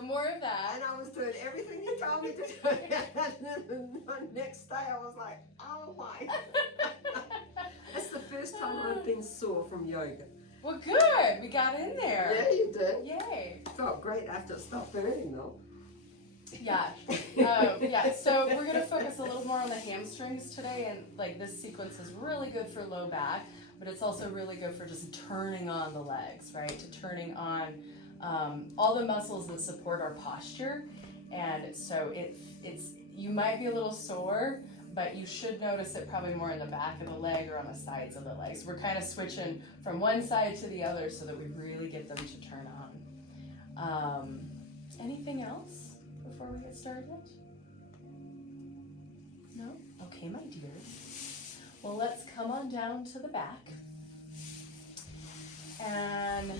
So more of that. And I was doing everything you told me to do. And then the next day I was like, oh my. That's the first time I've been sore from yoga. Well, good. We got in there. Yeah, you did. Yay. Felt great after it stopped burning though. Yeah. Yeah. So we're going to focus a little more on the hamstrings today. And like this sequence is really good for low back, but it's also really good for just turning on the legs, right? To turning on all the muscles that support our posture. And so it's you might be a little sore, but you should notice it probably more in the back of the leg or on the sides of the legs. We're kind of switching from one side to the other so that we really get them to turn on. Anything else before we get started? No? Okay, my dears. Well, let's come on down to the back. And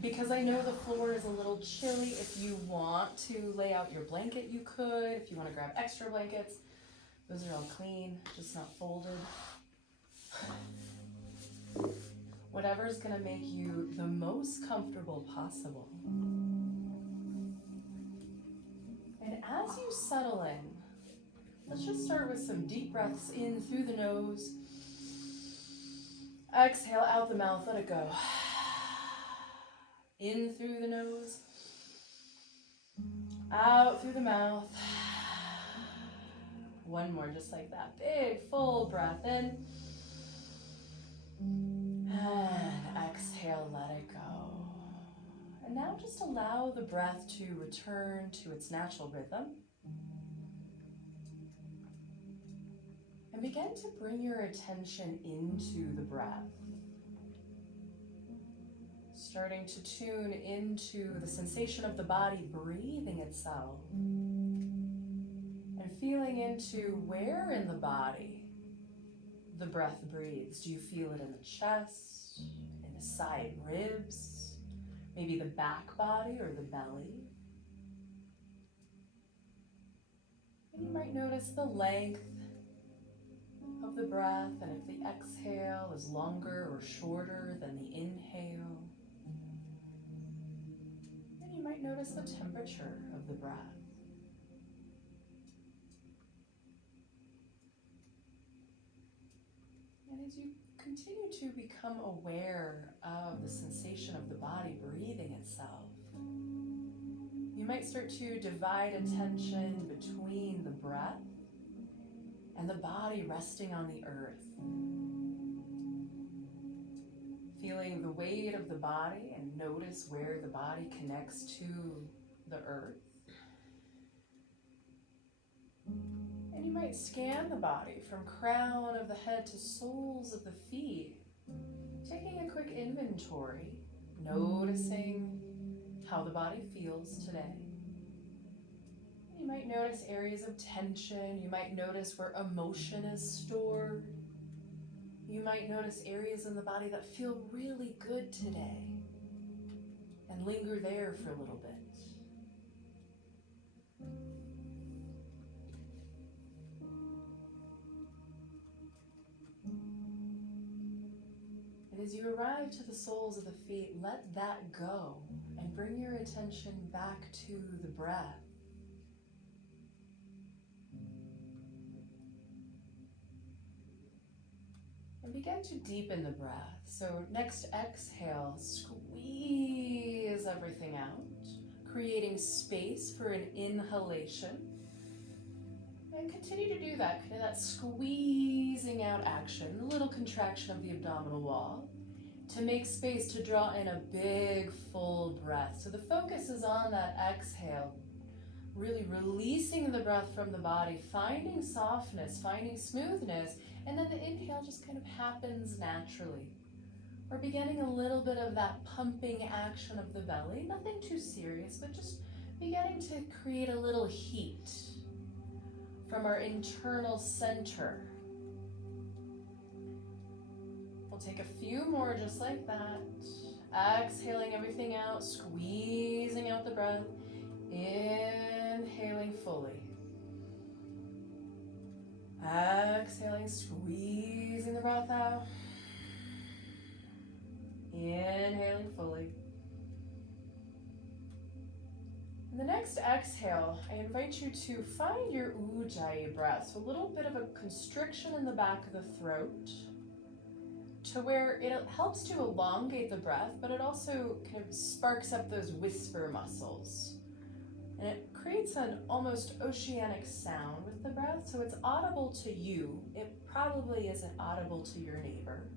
because I know the floor is a little chilly, if you want to lay out your blanket, you could. If you want to grab extra blankets, those are all clean, just not folded. Whatever's going to make you the most comfortable possible. And as you settle in, let's just start with some deep breaths in through the nose. Exhale out the mouth, let it go. In through the nose. Out through the mouth. One more, just like that. Big, full breath in. And exhale, let it go. And now just allow the breath to return to its natural rhythm. And begin to bring your attention into the breath. Starting to tune into the sensation of the body breathing itself. And feeling into where in the body the breath breathes. Do you feel it in the chest, in the side ribs, maybe the back body or the belly? And you might notice the length of the breath and if the exhale is longer or shorter than the inhale. And you might notice the temperature of the breath. And as you continue to become aware of the sensation of the body breathing itself, you might start to divide attention between the breath and the body resting on the earth. Feeling the weight of the body and notice where the body connects to the earth. And you might scan the body from crown of the head to soles of the feet, taking a quick inventory, noticing how the body feels today. You might notice areas of tension. You might notice where emotion is stored. You might notice areas in the body that feel really good today and linger there for a little bit. And as you arrive to the soles of the feet, let that go and bring your attention back to the breath. And begin to deepen the breath. So next exhale, squeeze everything out, creating space for an inhalation. And continue to do that, kind of that squeezing out action, a little contraction of the abdominal wall, to make space to draw in a big full breath. So the focus is on that exhale, really releasing the breath from the body, finding softness, finding smoothness, and then the inhale just kind of happens naturally. We're beginning a little bit of that pumping action of the belly, nothing too serious, but just beginning to create a little heat from our internal center. We'll take a few more just like that. Exhaling everything out, squeezing out the breath, inhaling fully. Exhaling, squeezing the breath out. Inhaling fully. And the next exhale, I invite you to find your ujjayi breath. So a little bit of a constriction in the back of the throat to where it helps to elongate the breath, but it also kind of sparks up those whisper muscles. And it creates an almost oceanic sound with the breath, so it's audible to you. It probably isn't audible to your neighbor.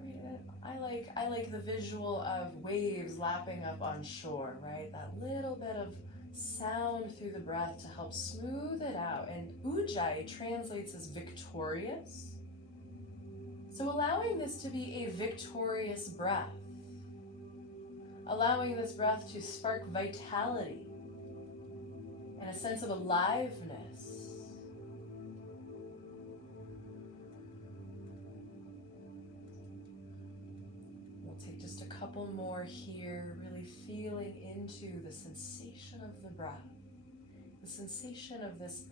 Right? I like the visual of waves lapping up on shore, right? That little bit of sound through the breath to help smooth it out. And ujjayi translates as victorious. So allowing this to be a victorious breath, allowing this breath to spark vitality and a sense of aliveness. We'll take just a couple more here, really feeling into the sensation of the breath, the sensation of this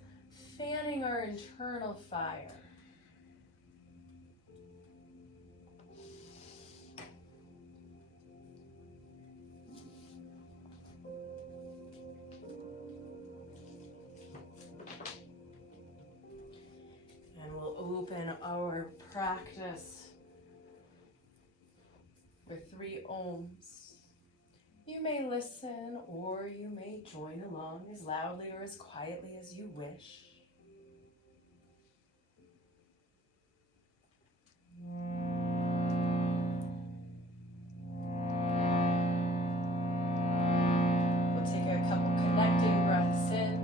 fanning our internal fire. Open our practice with 3 ohms. You may listen or you may join along as loudly or as quietly as you wish. We'll take a couple connecting breaths in.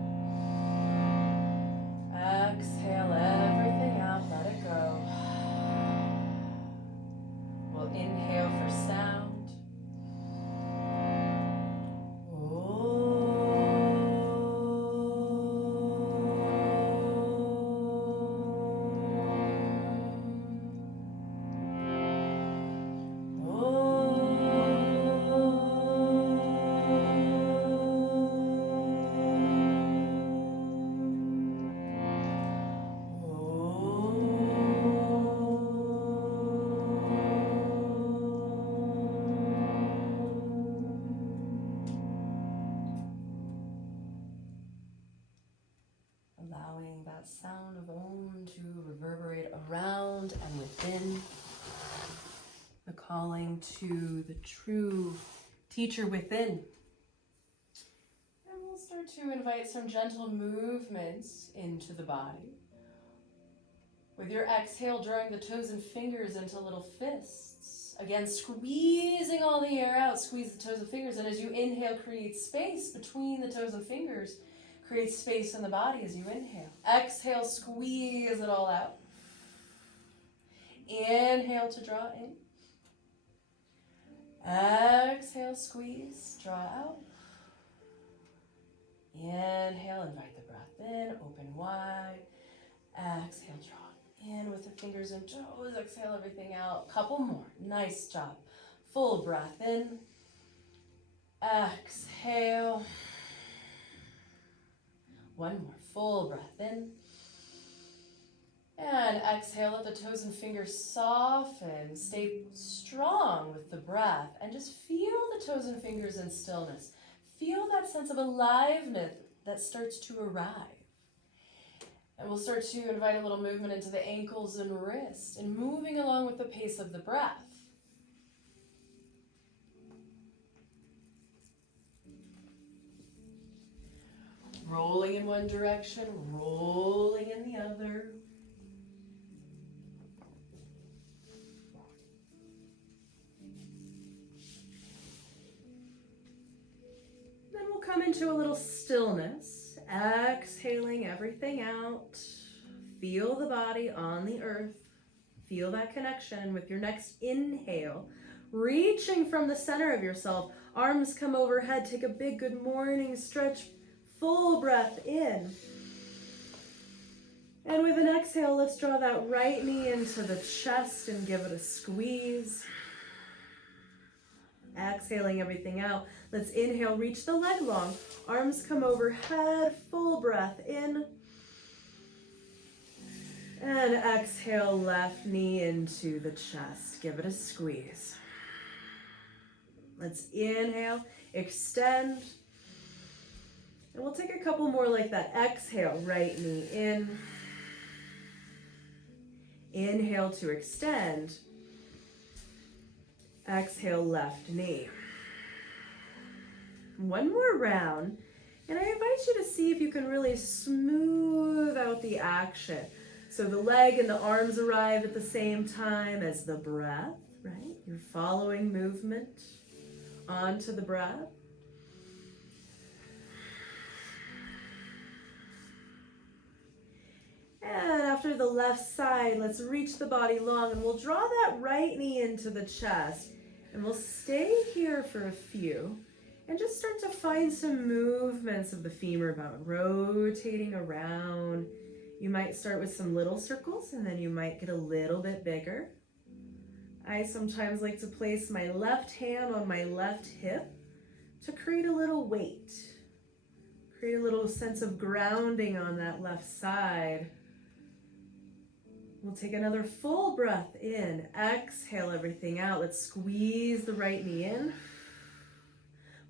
Exhale everything out, let it go. We'll inhale for sound. Allowing that sound of Om to reverberate around and within. The calling to the true teacher within. And we'll start to invite some gentle movements into the body. With your exhale, drawing the toes and fingers into little fists. Again, squeezing all the air out, squeeze the toes and fingers. And as you inhale, create space between the toes and fingers. Create space in the body as you inhale. Exhale, squeeze it all out. Inhale to draw in. Exhale, squeeze, draw out. Inhale, invite the breath in, open wide. Exhale, draw in with the fingers and toes. Exhale everything out. Couple more. Nice job. Full breath in. Exhale. One more. Full breath in. And exhale, let the toes and fingers soften. Stay strong with the breath and just feel the toes and fingers in stillness. Feel that sense of aliveness that starts to arrive. And we'll start to invite a little movement into the ankles and wrists and moving along with the pace of the breath. Rolling in one direction, rolling in the other. Then we'll come into a little stillness, exhaling everything out. Feel the body on the earth. Feel that connection with your next inhale. Reaching from the center of yourself, arms come overhead, take a big good morning stretch. Full breath in. And with an exhale, let's draw that right knee into the chest and give it a squeeze. Exhaling everything out. Let's inhale, reach the leg long. Arms come overhead, full breath in. And exhale, left knee into the chest. Give it a squeeze. Let's inhale, extend. And we'll take a couple more like that. Exhale, right knee in. Inhale to extend. Exhale, left knee. One more round. And I invite you to see if you can really smooth out the action. So the leg and the arms arrive at the same time as the breath, right? You're following movement onto the breath. And after the left side, let's reach the body long and we'll draw that right knee into the chest. And we'll stay here for a few and just start to find some movements of the femur bone, rotating around. You might start with some little circles and then you might get a little bit bigger. I sometimes like to place my left hand on my left hip to create a little weight, create a little sense of grounding on that left side. We'll take another full breath in. Exhale everything out. Let's squeeze the right knee in.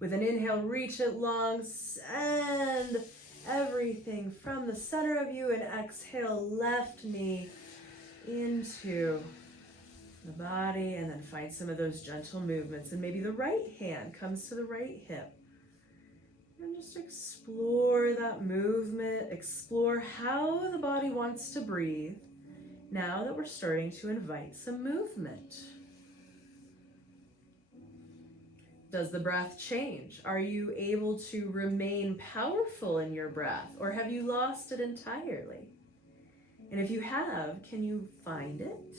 With an inhale, reach it long. Send everything from the center of you and exhale left knee into the body, and then find some of those gentle movements. And maybe the right hand comes to the right hip. And just explore that movement. Explore how the body wants to breathe. Now that we're starting to invite some movement. Does the breath change? Are you able to remain powerful in your breath, or have you lost it entirely? And if you have, can you find it?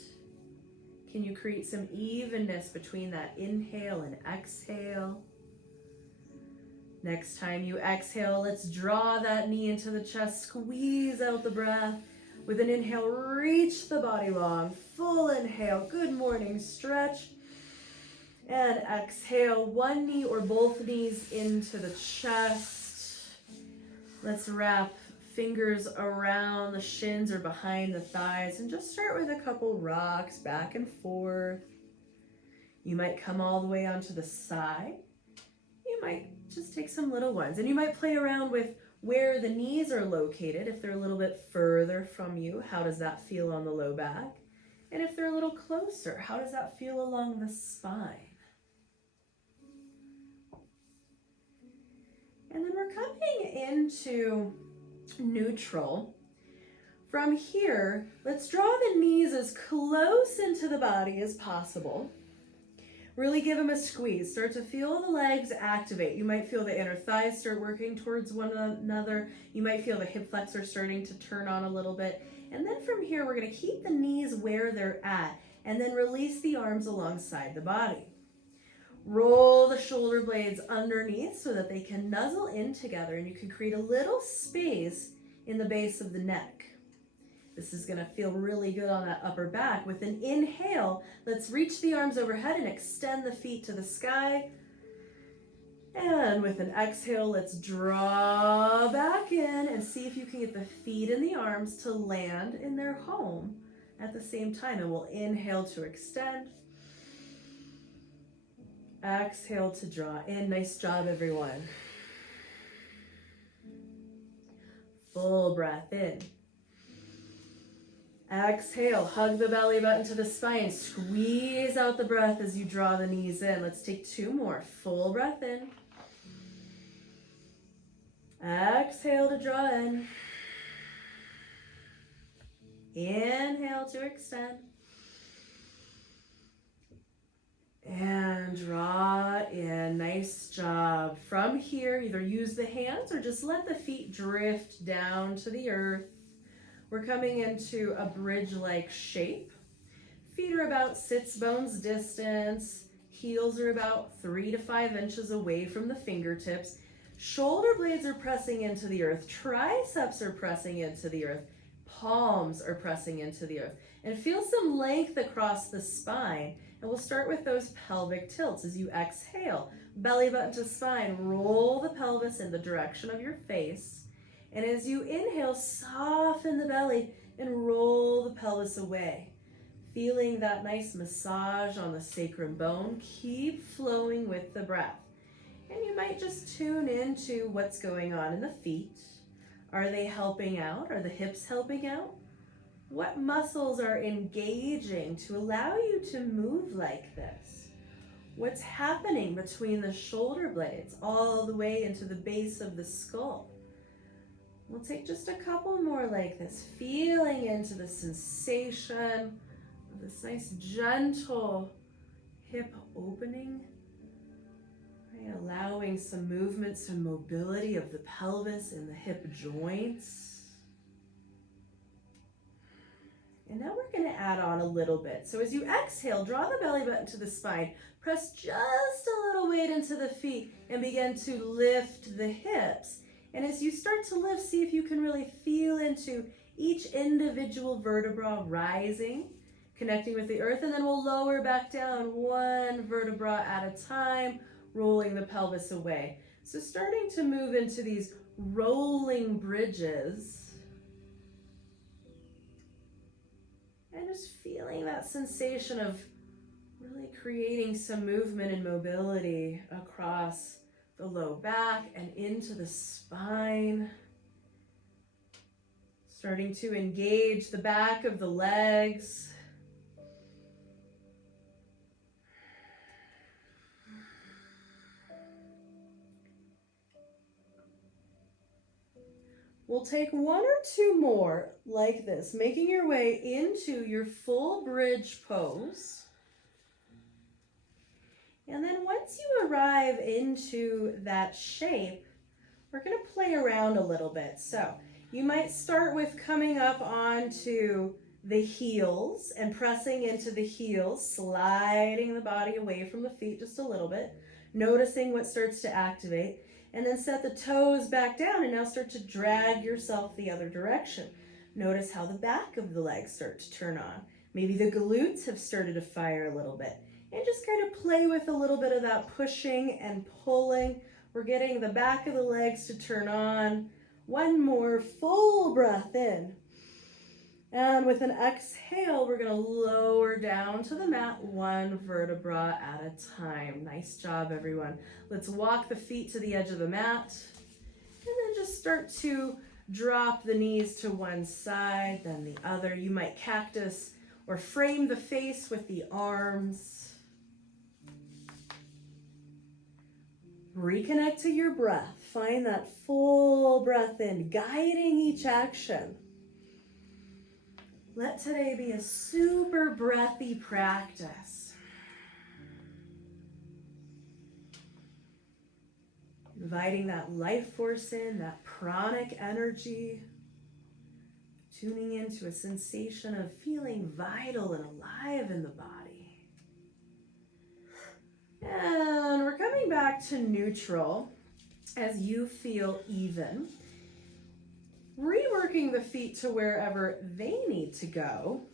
Can you create some evenness between that inhale and exhale? Next time you exhale, let's draw that knee into the chest, squeeze out the breath. With an inhale, reach the body long, full inhale, good morning, stretch. And exhale, one knee or both knees into the chest. Let's wrap fingers around the shins or behind the thighs and just start with a couple rocks back and forth. You might come all the way onto the side. You might just take some little ones, and you might play around with where the knees are located. If they're a little bit further from you, how does that feel on the low back? And if they're a little closer, how does that feel along the spine? And then we're coming into neutral. From here, let's draw the knees as close into the body as possible. Really give them a squeeze. Start to feel the legs activate. You might feel the inner thighs start working towards one another. You might feel the hip flexor starting to turn on a little bit. And then from here, we're going to keep the knees where they're at and then release the arms alongside the body. Roll the shoulder blades underneath so that they can nuzzle in together, and you can create a little space in the base of the neck. This is going to feel really good on that upper back. With an inhale, let's reach the arms overhead and extend the feet to the sky. And with an exhale, let's draw back in and see if you can get the feet and the arms to land in their home at the same time. And we'll inhale to extend. Exhale to draw in. Nice job, everyone. Full breath in. Exhale, hug the belly button to the spine. Squeeze out the breath as you draw the knees in. Let's take two more. Full breath in. Exhale to draw in. Inhale to extend. And draw in. Nice job. From here, either use the hands or just let the feet drift down to the earth. We're coming into a bridge-like shape. Feet are about sits bones distance. Heels are about 3 to 5 inches away from the fingertips. Shoulder blades are pressing into the earth. Triceps are pressing into the earth. Palms are pressing into the earth. And feel some length across the spine. And we'll start with those pelvic tilts as you exhale. Belly button to spine. Roll the pelvis in the direction of your face. And as you inhale, soften the belly and roll the pelvis away. feeling that nice massage on the sacrum bone. Keep flowing with the breath. And you might just tune into what's going on in the feet. Are they helping out? Are the hips helping out? What muscles are engaging to allow you to move like this? What's happening between the shoulder blades all the way into the base of the skull? We'll take just a couple more like this, feeling into the sensation of this nice gentle hip opening. Right, allowing some movement, some mobility of the pelvis and the hip joints. And now we're going to add on a little bit. So as you exhale, draw the belly button to the spine. Press just a little weight into the feet and begin to lift the hips. And as you start to lift, see if you can really feel into each individual vertebra rising, connecting with the earth. And then we'll lower back down one vertebra at a time, rolling the pelvis away. So starting to move into these rolling bridges. And just feeling that sensation of really creating some movement and mobility across the low back and into the spine. Starting to engage the back of the legs. We'll take one or two more like this, making your way into your full bridge pose. And then once you arrive into that shape, we're going to play around a little bit. So you might start with coming up onto the heels and pressing into the heels, sliding the body away from the feet just a little bit, noticing what starts to activate. And then set the toes back down and now start to drag yourself the other direction. Notice how the back of the legs start to turn on. Maybe the glutes have started to fire a little bit. And just kind of play with a little bit of that pushing and pulling. We're getting the back of the legs to turn on. One more full breath in. And with an exhale, we're going to lower down to the mat one vertebra at a time. Nice job, everyone. Let's walk the feet to the edge of the mat. And then just start to drop the knees to one side, then the other. You might cactus or frame the face with the arms. Reconnect to your breath. Find that full breath in, guiding each action. Let today be a super breathy practice. Inviting that life force in, that pranic energy. Tuning into a sensation of feeling vital and alive in the body. And we're coming back to neutral as you feel even. Reworking the feet to wherever they need to go.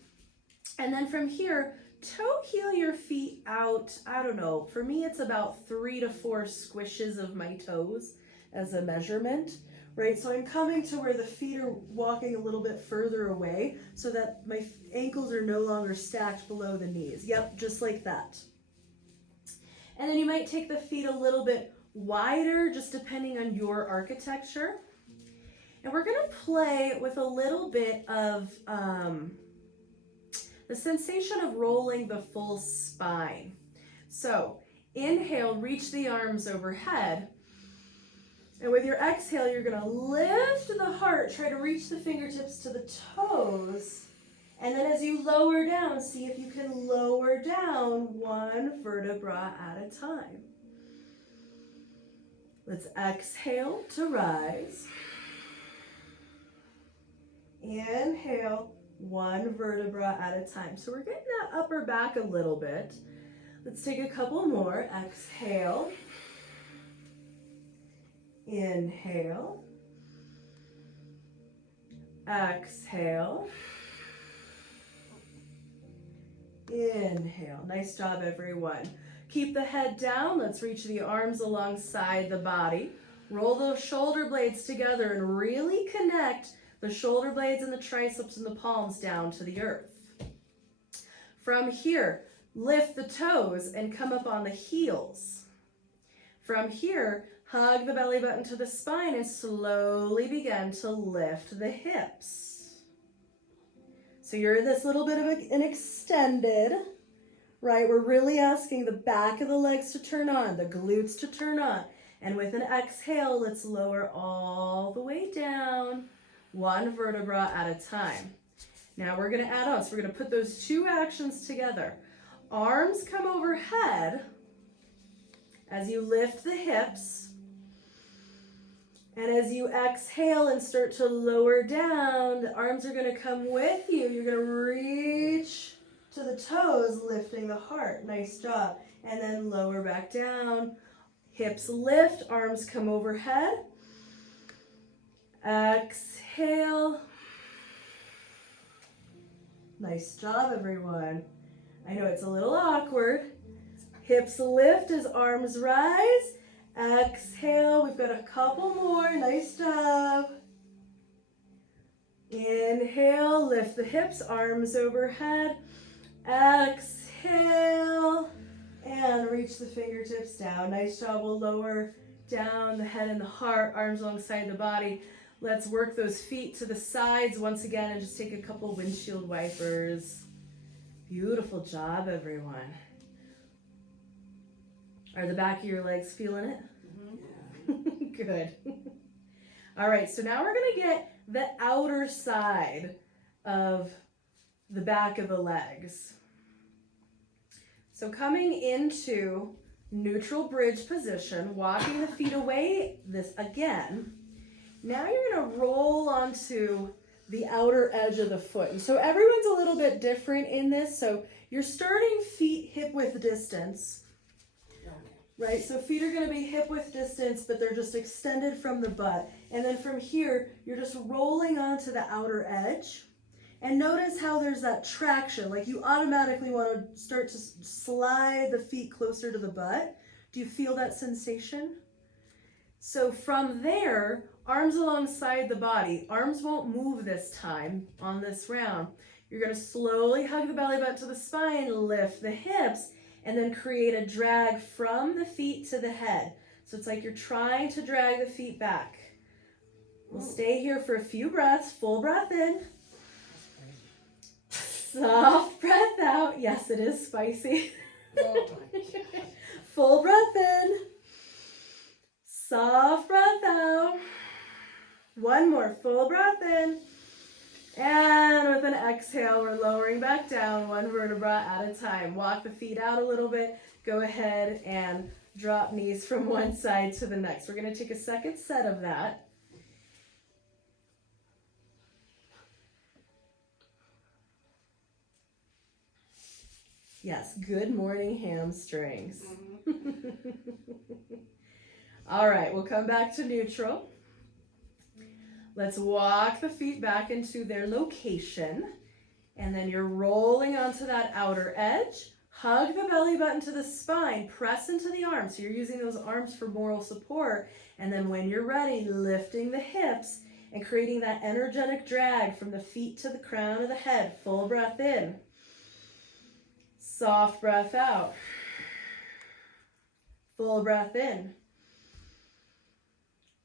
And then from here, toe heel your feet out. I don't know, for me it's about 3 to 4 squishes of my toes as a measurement, right? So I'm coming to where the feet are walking a little bit further away so that my ankles are no longer stacked below the knees. Yep, just like that. And then you might take the feet a little bit wider, just depending on your architecture. And we're going to play with a little bit of the sensation of rolling the full spine. So inhale, reach the arms overhead. And with your exhale, you're going to lift the heart, try to reach the fingertips to the toes. And then as you lower down, see if you can lower down one vertebra at a time. Let's exhale to rise. Inhale, one vertebra at a time. So we're getting that upper back a little bit. Let's take a couple more. Exhale. Inhale. Exhale. Inhale. Nice job, everyone. Keep the head down. Let's reach the arms alongside the body. Roll those shoulder blades together and really connect the shoulder blades and the triceps and the palms down to the earth. From here, lift the toes and come up on the heels. From here, hug the belly button to the spine and slowly begin to lift the hips. So you're in this little bit of an extended, right? We're really asking the back of the legs to turn on, the glutes to turn on. And with an exhale, let's lower all the way down, one vertebra at a time. Now we're going to add on. So we're going to put those two actions together. Arms come overhead as you lift the hips. And as you exhale and start to lower down, the arms are going to come with you. You're going to reach to the toes, lifting the heart. Nice job. And then lower back down. Hips lift, arms come overhead. Exhale. Nice job, everyone. I know it's a little awkward. Hips lift as arms rise. Exhale. We've got a couple more. Nice job. Inhale, lift the hips, arms overhead. Exhale. And reach the fingertips down. Nice job. We'll lower down the head and the heart, arms alongside the body. Let's work those feet to the sides once again and just take a couple windshield wipers. Beautiful job, everyone. Are the back of your legs feeling it? Mm-hmm. Good. All right, so now we're going to get the outer side of the back of the legs. So coming into neutral bridge position, walking the feet away this again. Now you're going to roll onto the outer edge of the foot. And so everyone's a little bit different in this. So you're starting feet hip width distance, right? So feet are going to be hip width distance, but they're just extended from the butt. And then from here, you're just rolling onto the outer edge. And notice how there's that traction, like you automatically want to start to slide the feet closer to the butt. Do you feel that sensation? So from there, arms alongside the body. Arms won't move this time on this round. You're going to slowly hug the belly button to the spine, lift the hips, and then create a drag from the feet to the head. So it's like you're trying to drag the feet back. We'll stay here for a few breaths. Full breath in. Soft breath out. Yes, it is spicy. Oh my God. Full breath in. Soft breath out. One more. Full breath in. And with an exhale, we're lowering back down one vertebra at a time. Walk the feet out a little bit. Go ahead and drop knees from one side to the next. We're going to take a second set of that. Yes, good morning, hamstrings. Mm-hmm. All right, we'll come back to neutral. Let's walk the feet back into their location. And then you're rolling onto that outer edge. Hug the belly button to the spine. Press into the arms. So you're using those arms for moral support. And then when you're ready, lifting the hips and creating that energetic drag from the feet to the crown of the head. Full breath in. Soft breath out. Full breath in.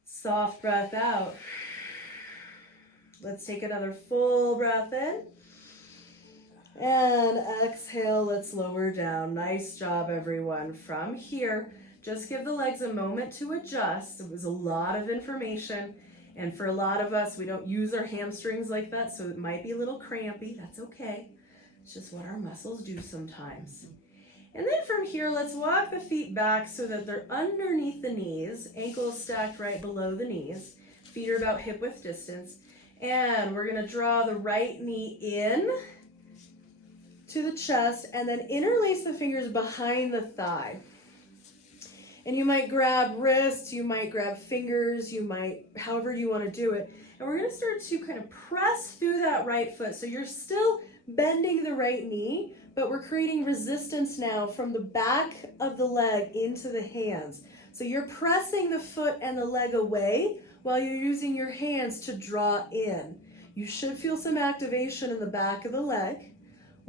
Soft breath out. Let's take another full breath in. And exhale, let's lower down. Nice job, everyone. From here, just give the legs a moment to adjust. It was a lot of information. And for a lot of us, we don't use our hamstrings like that, so it might be a little crampy. That's okay. It's just what our muscles do sometimes. And then from here, let's walk the feet back so that they're underneath the knees, ankles stacked right below the knees. Feet are about hip width distance. And we're going to draw the right knee in to the chest and then interlace the fingers behind the thigh. And you might grab wrists, you might grab fingers, you might, however you want to do it. And we're going to start to kind of press through that right foot. So you're still bending the right knee, but we're creating resistance now from the back of the leg into the hands. So you're pressing the foot and the leg away while you're using your hands to draw in. You should feel some activation in the back of the leg.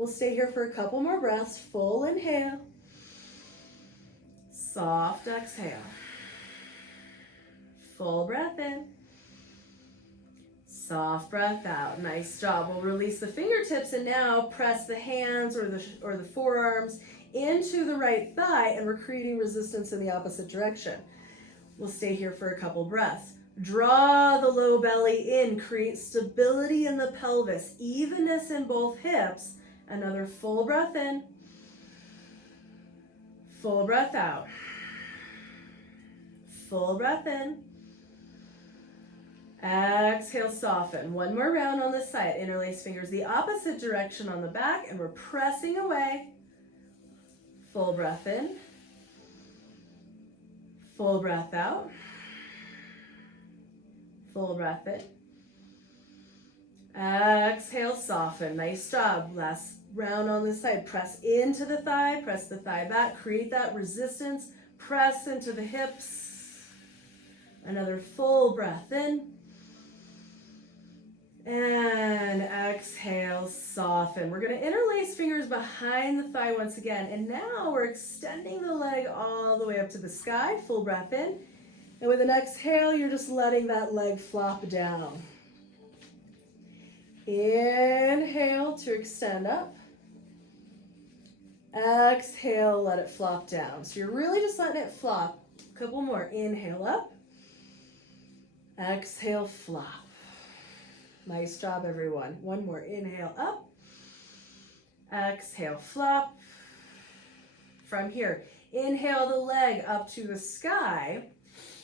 We'll stay here for a couple more breaths. Full inhale. Soft exhale. Full breath in. Soft breath out. Nice job. We'll release the fingertips and now press the hands or the forearms into the right thigh, and we're creating resistance in the opposite direction. We'll stay here for a couple breaths. Draw the low belly in. Create stability in the pelvis. Evenness in both hips. Another full breath in. Full breath out. Full breath in. Exhale, soften. One more round on this side. Interlace fingers the opposite direction on the back, and we're pressing away. Full breath in. Full breath out. Full breath in. Exhale, soften. Nice job. Last round on this side. Press into the thigh. Press the thigh back. Create that resistance. Press into the hips. Another full breath in. And exhale, soften. We're going to interlace fingers behind the thigh once again. And now we're extending the leg all the way up to the sky. Full breath in. And with an exhale, you're just letting that leg flop down. Inhale to extend up. Exhale, let it flop down. So you're really just letting it flop. A couple more. Inhale up. Exhale, flop. Nice job, everyone. One more. Inhale up. Exhale, flop. From here, inhale the leg up to the sky.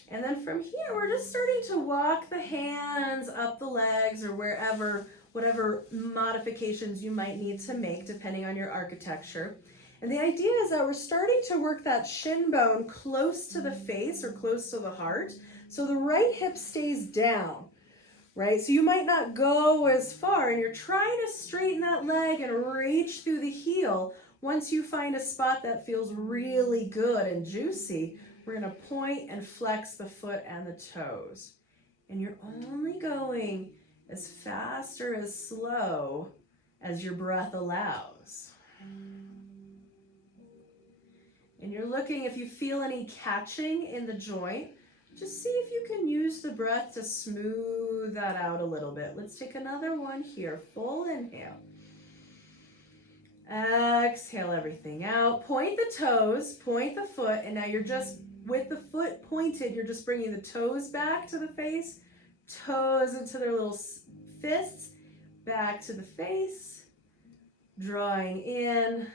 And then from here, we're just starting to walk the hands up the legs or wherever, whatever modifications you might need to make depending on your architecture. And the idea is that we're starting to work that shin bone close to the face or close to the heart. So the right hip stays down. Right? So you might not go as far, and you're trying to straighten that leg and reach through the heel. Once you find a spot that feels really good and juicy, we're going to point and flex the foot and the toes. And you're only going as fast or as slow as your breath allows. And you're looking if you feel any catching in the joint. Just see if you can use the breath to smooth that out a little bit. Let's take another one here. Full inhale. Exhale everything out. Point the toes, point the foot, and now you're just, with the foot pointed, you're just bringing the toes back to the face, toes into their little fists, back to the face, drawing in,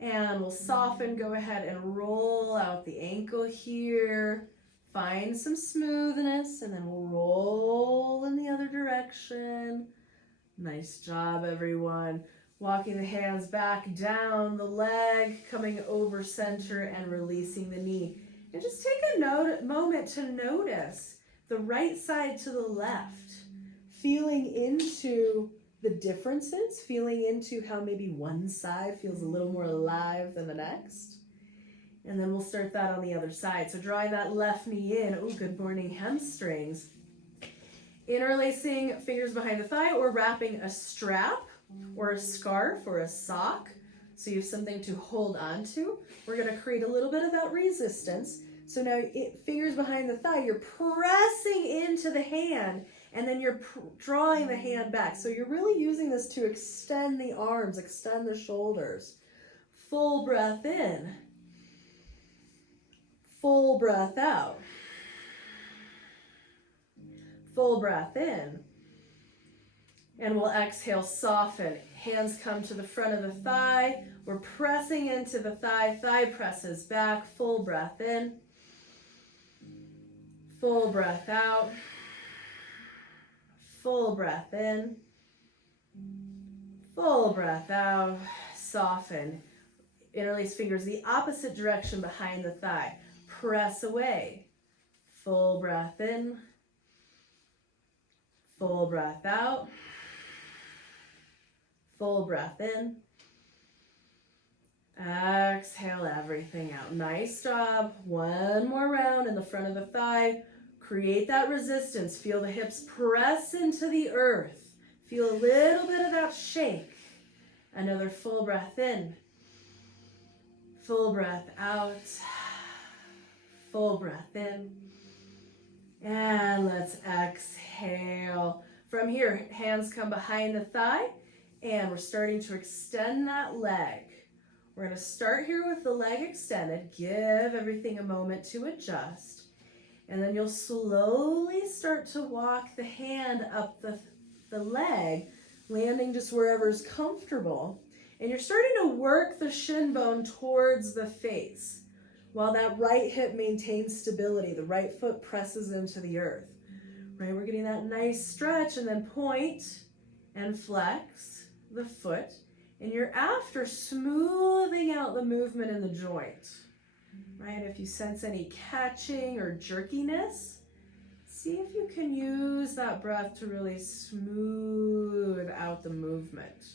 and we'll soften. Go ahead and roll out the ankle here. Find some smoothness, and then we'll roll in the other direction. Nice job, everyone. Walking the hands back down the leg, coming over center and releasing the knee. And just take a moment to notice the right side to the left, feeling into the differences, feeling into how maybe one side feels a little more alive than the next. And then we'll start that on the other side. So drawing that left knee in. Oh, good morning, hamstrings. Interlacing fingers behind the thigh or wrapping a strap or a scarf or a sock. So you have something to hold on to. We're going to create a little bit of that resistance. So now fingers behind the thigh, you're pressing into the hand and then you're drawing the hand back. So you're really using this to extend the arms, extend the shoulders. Full breath in. Full breath out. Full breath in. And we'll exhale, soften. Hands come to the front of the thigh. We're pressing into the thigh. Thigh presses back. Full breath in. Full breath out. Full breath in. Full breath out. Soften. Interlace fingers the opposite direction behind the thigh. Press away. Full breath in. Full breath out. Full breath in. Exhale everything out. Nice job. One more round in the front of the thigh. Create that resistance. Feel the hips press into the earth. Feel a little bit of that shake Another full breath in. Full breath out. Full breath in. And let's exhale. From here, hands come behind the thigh, and we're starting to extend that leg. We're going to start here with the leg extended. Give everything a moment to adjust. And then you'll slowly start to walk the hand up the leg, landing just wherever's comfortable. And you're starting to work the shin bone towards the face while that right hip maintains stability. The right foot presses into the earth. Right, we're getting that nice stretch, and then point and flex the foot. And you're after smoothing out the movement in the joint. Right, if you sense any catching or jerkiness, see if you can use that breath to really smooth out the movement.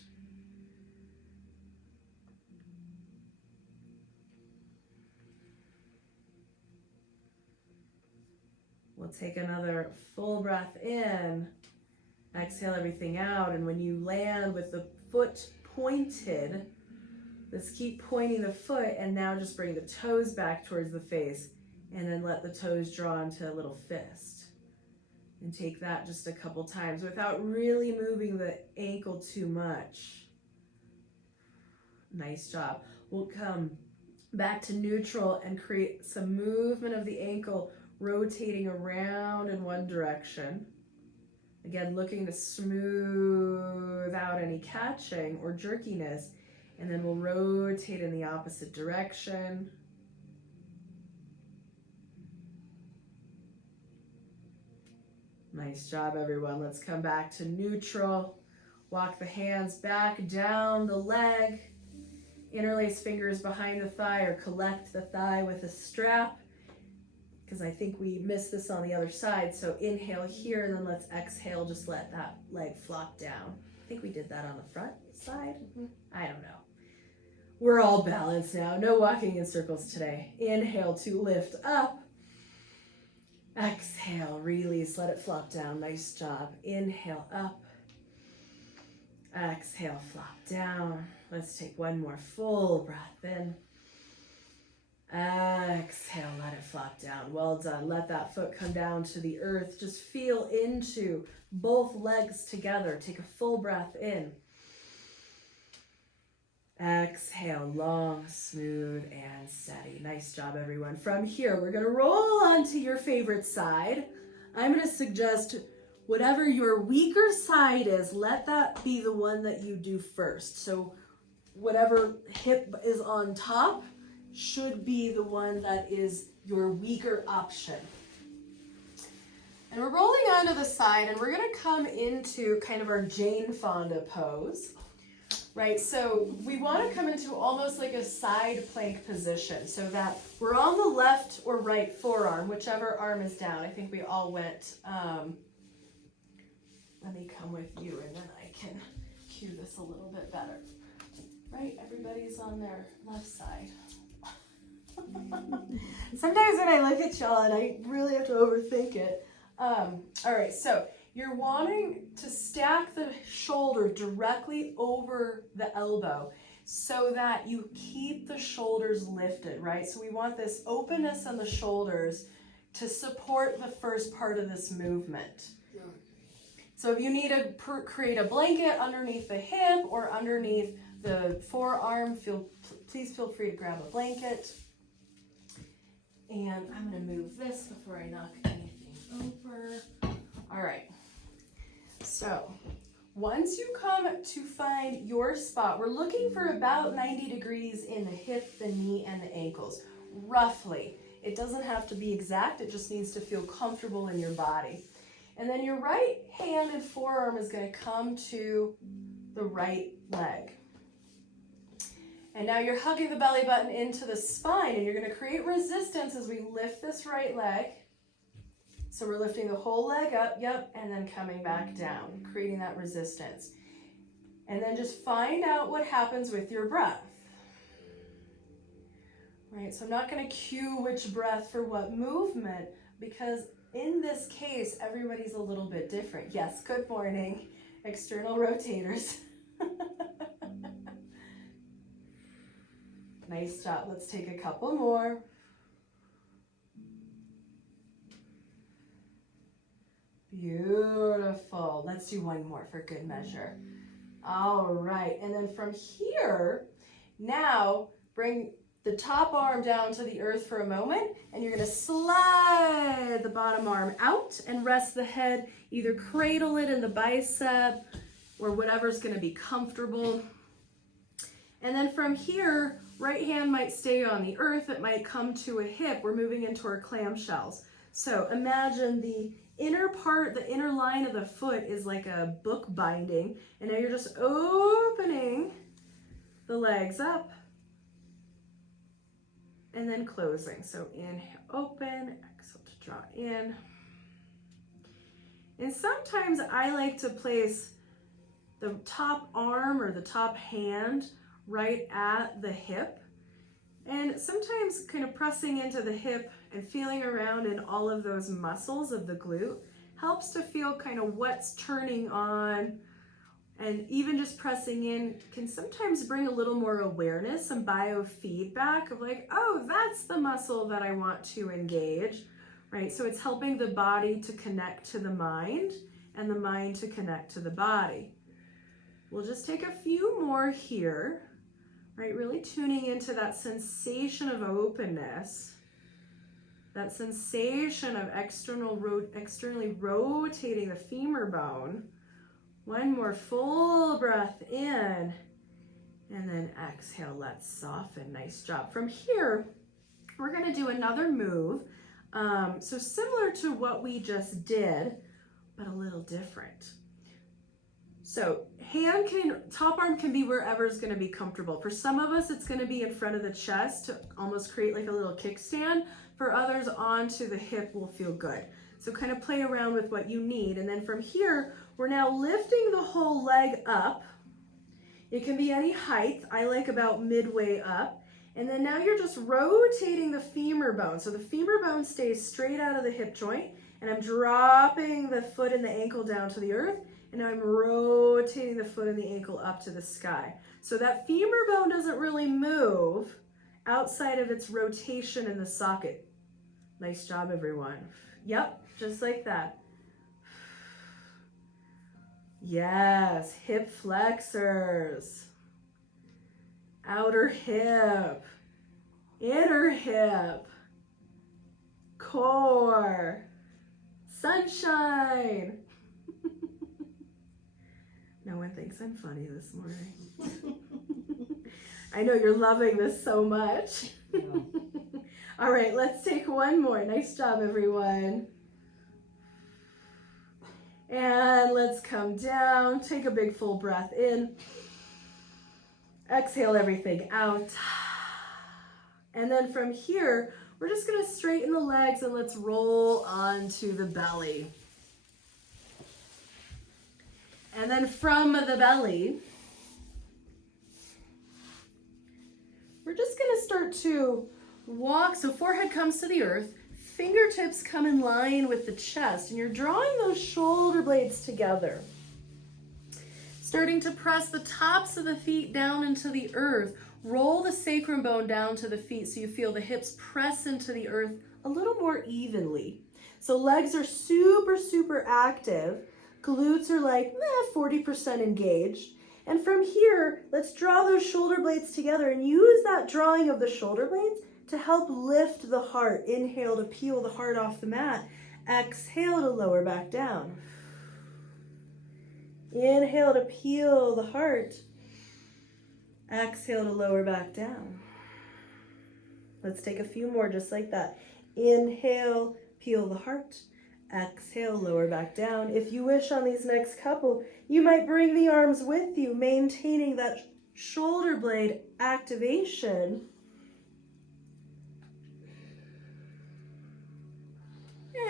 We'll take another full breath in, exhale everything out, and when you land with the foot pointed, let's keep pointing the foot, and now just bring the toes back towards the face, and then let the toes draw into a little fist. And take that just a couple times without really moving the ankle too much. Nice job. We'll come back to neutral and create some movement of the ankle, rotating around in one direction. Again, looking to smooth out any catching or jerkiness. And then we'll rotate in the opposite direction. Nice job, everyone. Let's come back to neutral. Walk the hands back down the leg. Interlace fingers behind the thigh or collect the thigh with a strap, because I think we missed this on the other side. So inhale here, and then let's exhale. Just let that leg flop down. I think we did that on the front side. I don't know. We're all balanced now. No walking in circles today. Inhale to lift up. Exhale, release, let it flop down. Nice job. Inhale up. Exhale, flop down. Let's take one more full breath in. Exhale, let it flop down. Well done. Let that foot come down to the earth. Just feel into both legs together. Take a full breath in. Exhale, long, smooth, and steady. Nice job, everyone. From here, we're going to roll onto your favorite side. I'm going to suggest whatever your weaker side is, let that be the one that you do first. So whatever hip is on top should be the one that is your weaker option. And we're rolling onto the side, and we're going to come into kind of our Jane Fonda pose. Right, so we want to come into almost like a side plank position so that we're on the left or right forearm, whichever arm is down. I think we all went, let me come with you and then I can cue this a little bit better. Right, everybody's on their left side. Sometimes when I look at y'all and I really have to overthink it. All right, so you're wanting to stack the shoulder directly over the elbow so that you keep the shoulders lifted, right? So we want this openness on the shoulders to support the first part of this movement. So if you need to create a blanket underneath the hip or underneath the forearm, please feel free to grab a blanket. And I'm going to move this before I knock anything over. All right. So once you come to find your spot, we're looking for about 90 degrees in the hip, the knee, and the ankles, roughly. It doesn't have to be exact. It just needs to feel comfortable in your body. And then your right hand and forearm is going to come to the right leg. And now you're hugging the belly button into the spine, and you're going to create resistance as we lift this right leg. So we're lifting the whole leg up, and then coming back down, creating that resistance. And then just find out what happens with your breath. Right, so I'm not going to cue which breath for what movement, because in this case, everybody's a little bit different. Yes, good morning, external rotators. Nice job. Let's take a couple more. Beautiful. Let's do one more for good measure. All right. And then from here, now bring the top arm down to the earth for a moment, and you're going to slide the bottom arm out and rest the head. Either cradle it in the bicep or whatever's going to be comfortable. And then from here, right hand might stay on the earth. It might come to a hip. We're moving into our clamshells. So imagine the inner part, the inner line of the foot is like a book binding. And now you're just opening the legs up and then closing. So inhale, open, exhale to draw in. And sometimes I like to place the top arm or the top hand right at the hip. And sometimes kind of pressing into the hip and feeling around in all of those muscles of the glute helps to feel kind of what's turning on. And even just pressing in can sometimes bring a little more awareness, some biofeedback of like, oh, that's the muscle that I want to engage, right? So it's helping the body to connect to the mind and the mind to connect to the body. We'll just take a few more here, right? Really tuning into that sensation of openness, that sensation of externally rotating the femur bone. One more full breath in, and then exhale, let's soften. Nice job. From here, we're gonna do another move. So similar to what we just did, but a little different. So top arm can be wherever is gonna be comfortable. For some of us, it's gonna be in front of the chest to almost create like a little kickstand. For others, onto the hip will feel good. So kind of play around with what you need. And then from here, we're now lifting the whole leg up. It can be any height. I like about midway up. And then now you're just rotating the femur bone. So the femur bone stays straight out of the hip joint, and I'm dropping the foot and the ankle down to the earth, and I'm rotating the foot and the ankle up to the sky. So that femur bone doesn't really move outside of its rotation in the socket. Nice job, everyone. Yep, just like that. Yes, hip flexors, outer hip, inner hip, core, sunshine. No one thinks I'm funny this morning. I know you're loving this so much. Yeah. All right, let's take one more. Nice job, everyone. And let's come down. Take a big full breath in. Exhale everything out. And then from here, we're just gonna straighten the legs and let's roll onto the belly. And then from the belly, we're just gonna start to walk. So forehead comes to the earth, fingertips come in line with the chest, and you're drawing those shoulder blades together. Starting to press the tops of the feet down into the earth. Roll the sacrum bone down to the feet so you feel the hips press into the earth a little more evenly. So legs are super, super active. Glutes are like 40% engaged. And from here, let's draw those shoulder blades together and use that drawing of the shoulder blades to help lift the heart. Inhale to peel the heart off the mat. Exhale to lower back down. Inhale to peel the heart. Exhale to lower back down. Let's take a few more just like that. Inhale, peel the heart. Exhale, lower back down. If you wish on these next couple, you might bring the arms with you, maintaining that shoulder blade activation.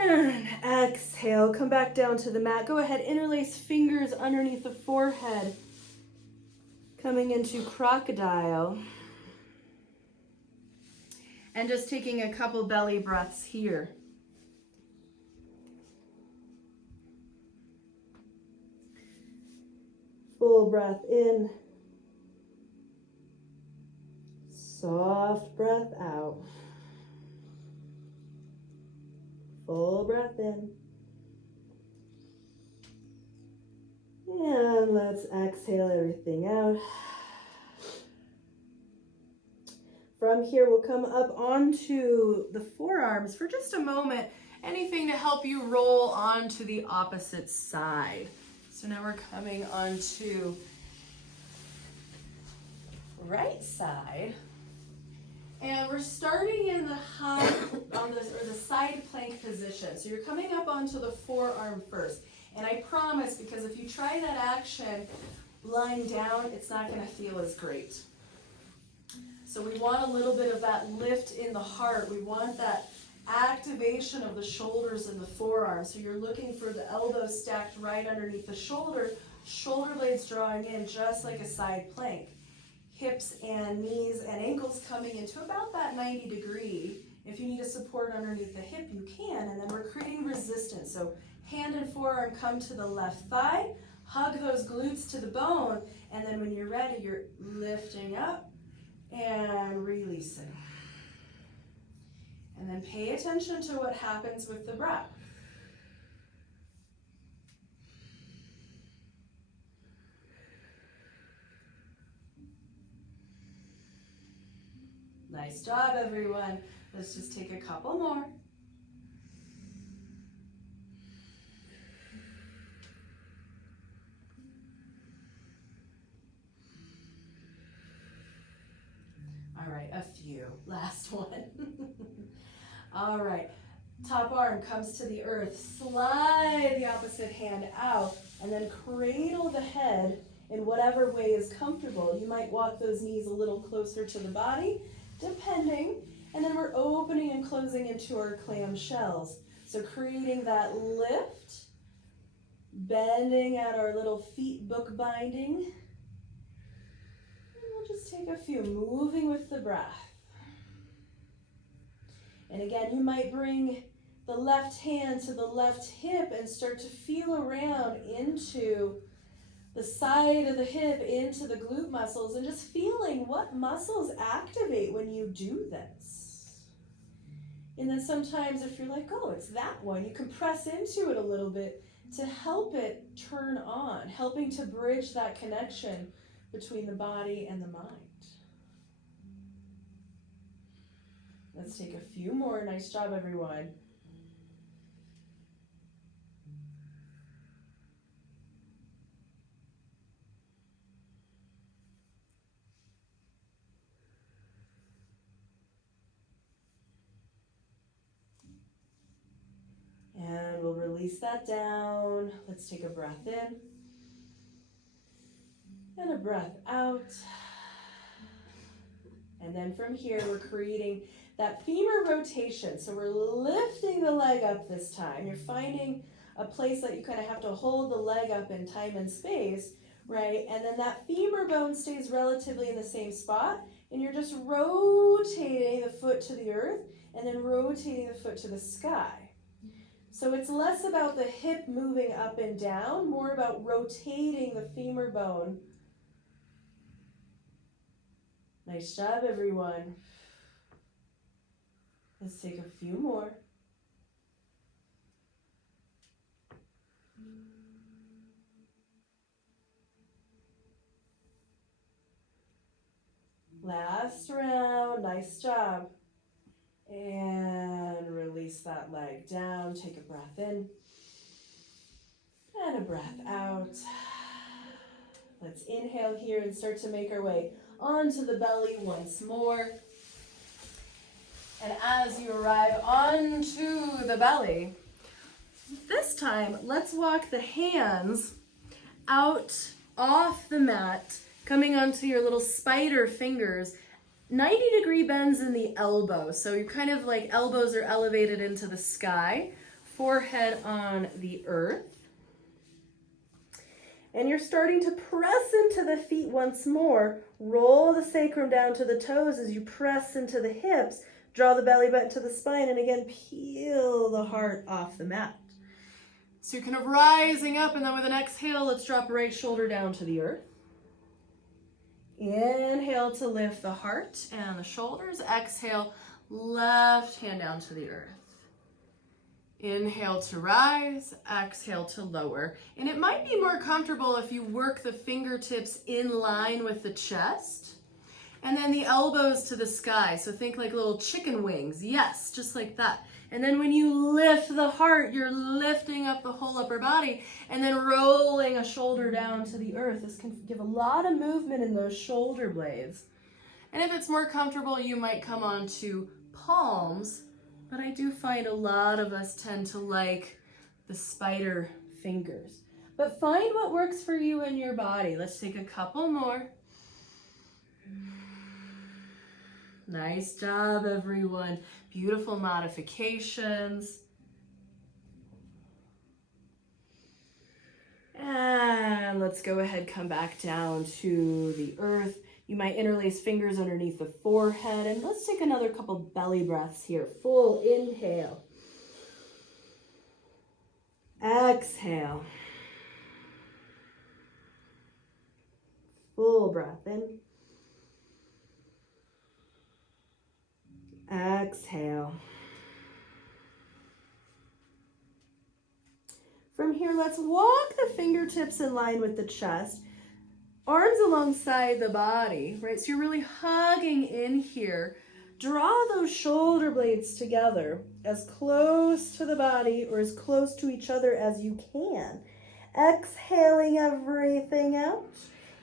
And exhale, come back down to the mat. Go ahead, interlace fingers underneath the forehead. Coming into crocodile. And just taking a couple belly breaths here. Full breath in. Soft breath out. Full breath in. And let's exhale everything out. From here, we'll come up onto the forearms for just a moment. Anything to help you roll onto the opposite side. So now we're coming onto right side. And we're starting in the high, or the side plank position. So you're coming up onto the forearm first. And I promise, because if you try that action lying down, it's not going to feel as great. So we want a little bit of that lift in the heart. We want that activation of the shoulders and the forearms. So you're looking for the elbows stacked right underneath the shoulder blades drawing in just like a side plank. Hips and knees and ankles coming into about that 90 degree. If you need a support underneath the hip, you can. And then we're creating resistance. So hand and forearm come to the left thigh, hug those glutes to the bone, and then when you're ready, you're lifting up and releasing. And then pay attention to what happens with the breath. Nice job, everyone. Let's just take a couple more. All right, a few. Last one. All right, top arm comes to the earth. Slide the opposite hand out and then cradle the head in whatever way is comfortable. You might walk those knees a little closer to the body, depending. And then we're opening and closing into our clam shells. So creating that lift, bending at our little feet book binding. We'll just take a few, moving with the breath. And again, you might bring the left hand to the left hip and start to feel around into the side of the hip, into the glute muscles, and just feeling what muscles activate when you do this. And then sometimes if you're like, oh, it's that one, you can press into it a little bit to help it turn on, helping to bridge that connection between the body and the mind. Let's take a few more. Nice job, everyone. And we'll release that down. Let's take a breath in and a breath out. And then from here, we're creating that femur rotation. So we're lifting the leg up this time. You're finding a place that you kind of have to hold the leg up in time and space, right? And then that femur bone stays relatively in the same spot. And you're just rotating the foot to the earth and then rotating the foot to the sky. So it's less about the hip moving up and down, more about rotating the femur bone. Nice job, everyone. Let's take a few more. Last round, nice job. And release that leg down. Take a breath in and a breath out. Let's inhale here and start to make our way onto the belly once more. And as you arrive onto the belly, this time let's walk the hands out off the mat, coming onto your little spider fingers. 90-degree bends in the elbow, so you're kind of like elbows are elevated into the sky, forehead on the earth. And you're starting to press into the feet once more. Roll the sacrum down to the toes as you press into the hips. Draw the belly button to the spine, and again, peel the heart off the mat. So you're kind of rising up, and then with an exhale, let's drop right shoulder down to the earth. Inhale to lift the heart and the shoulders. Exhale, left hand down to the earth. Inhale to rise, exhale to lower. And it might be more comfortable if you work the fingertips in line with the chest and then the elbows to the sky. So think like little chicken wings. Yes, just like that. And then when you lift the heart, you're lifting up the whole upper body and then rolling a shoulder down to the earth. This can give a lot of movement in those shoulder blades. And if it's more comfortable, you might come onto palms. But I do find a lot of us tend to like the spider fingers. But find what works for you in your body. Let's take a couple more. Nice job, everyone. Beautiful modifications. And let's go ahead, come back down to the earth. You might interlace fingers underneath the forehead. And let's take another couple belly breaths here. Full inhale. Exhale. Full breath in. Exhale. From here, let's walk the fingertips in line with the chest. Arms alongside the body, right? So you're really hugging in here. Draw those shoulder blades together as close to the body or as close to each other as you can. Exhaling everything out.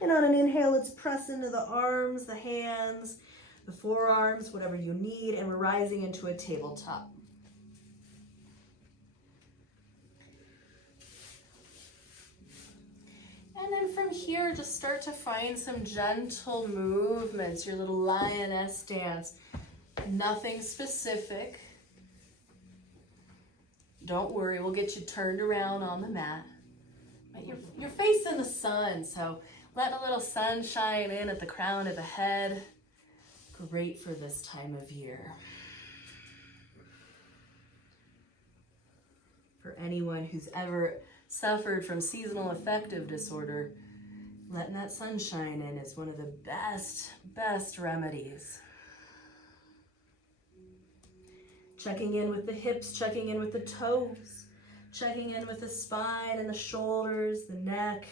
And on an inhale, let's press into the arms, the hands, the forearms, whatever you need, and we're rising into a tabletop. And then from here, just start to find some gentle movements, your little lioness dance. Nothing specific. Don't worry, we'll get you turned around on the mat. But you're facing the sun, so let a little sunshine in at the crown of the head. Great for this time of year. For anyone who's ever suffered from seasonal affective disorder, letting that sunshine in is one of the best remedies. Checking in with the hips, checking in with the toes, checking in with the spine and the shoulders, the neck,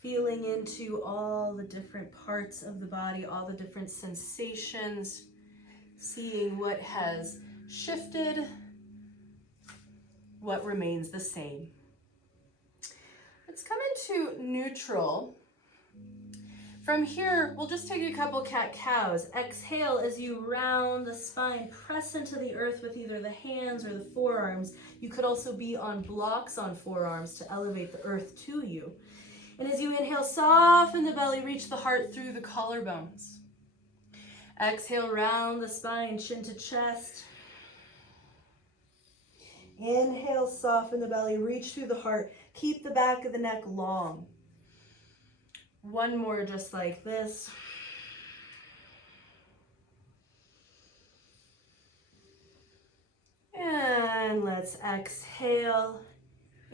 feeling into all the different parts of the body, all the different sensations, seeing what has shifted, what remains the same. Let's come into neutral. From here, we'll just take a couple cat-cows. Exhale as you round the spine, press into the earth with either the hands or the forearms. You could also be on blocks on forearms to elevate the earth to you. And as you inhale, soften the belly, reach the heart through the collarbones. Exhale, round the spine, chin to chest. Inhale, soften the belly, reach through the heart. Keep the back of the neck long. One more just like this. And let's exhale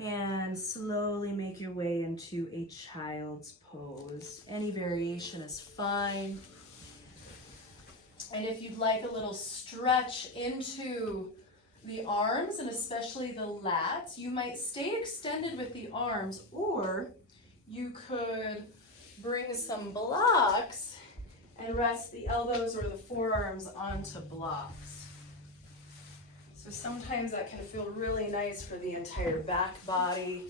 and slowly make your way into a child's pose. Any variation is fine. And if you'd like a little stretch into the arms and especially the lats, you might stay extended with the arms, or you could bring some blocks and rest the elbows or the forearms onto blocks. So sometimes that can feel really nice for the entire back body.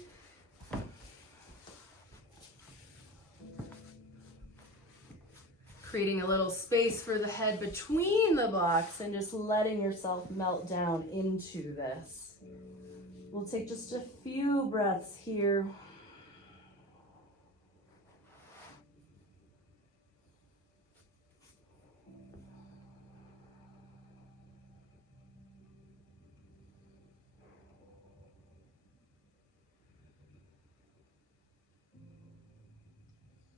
Creating a little space for the head between the blocks and just letting yourself melt down into this. We'll take just a few breaths here.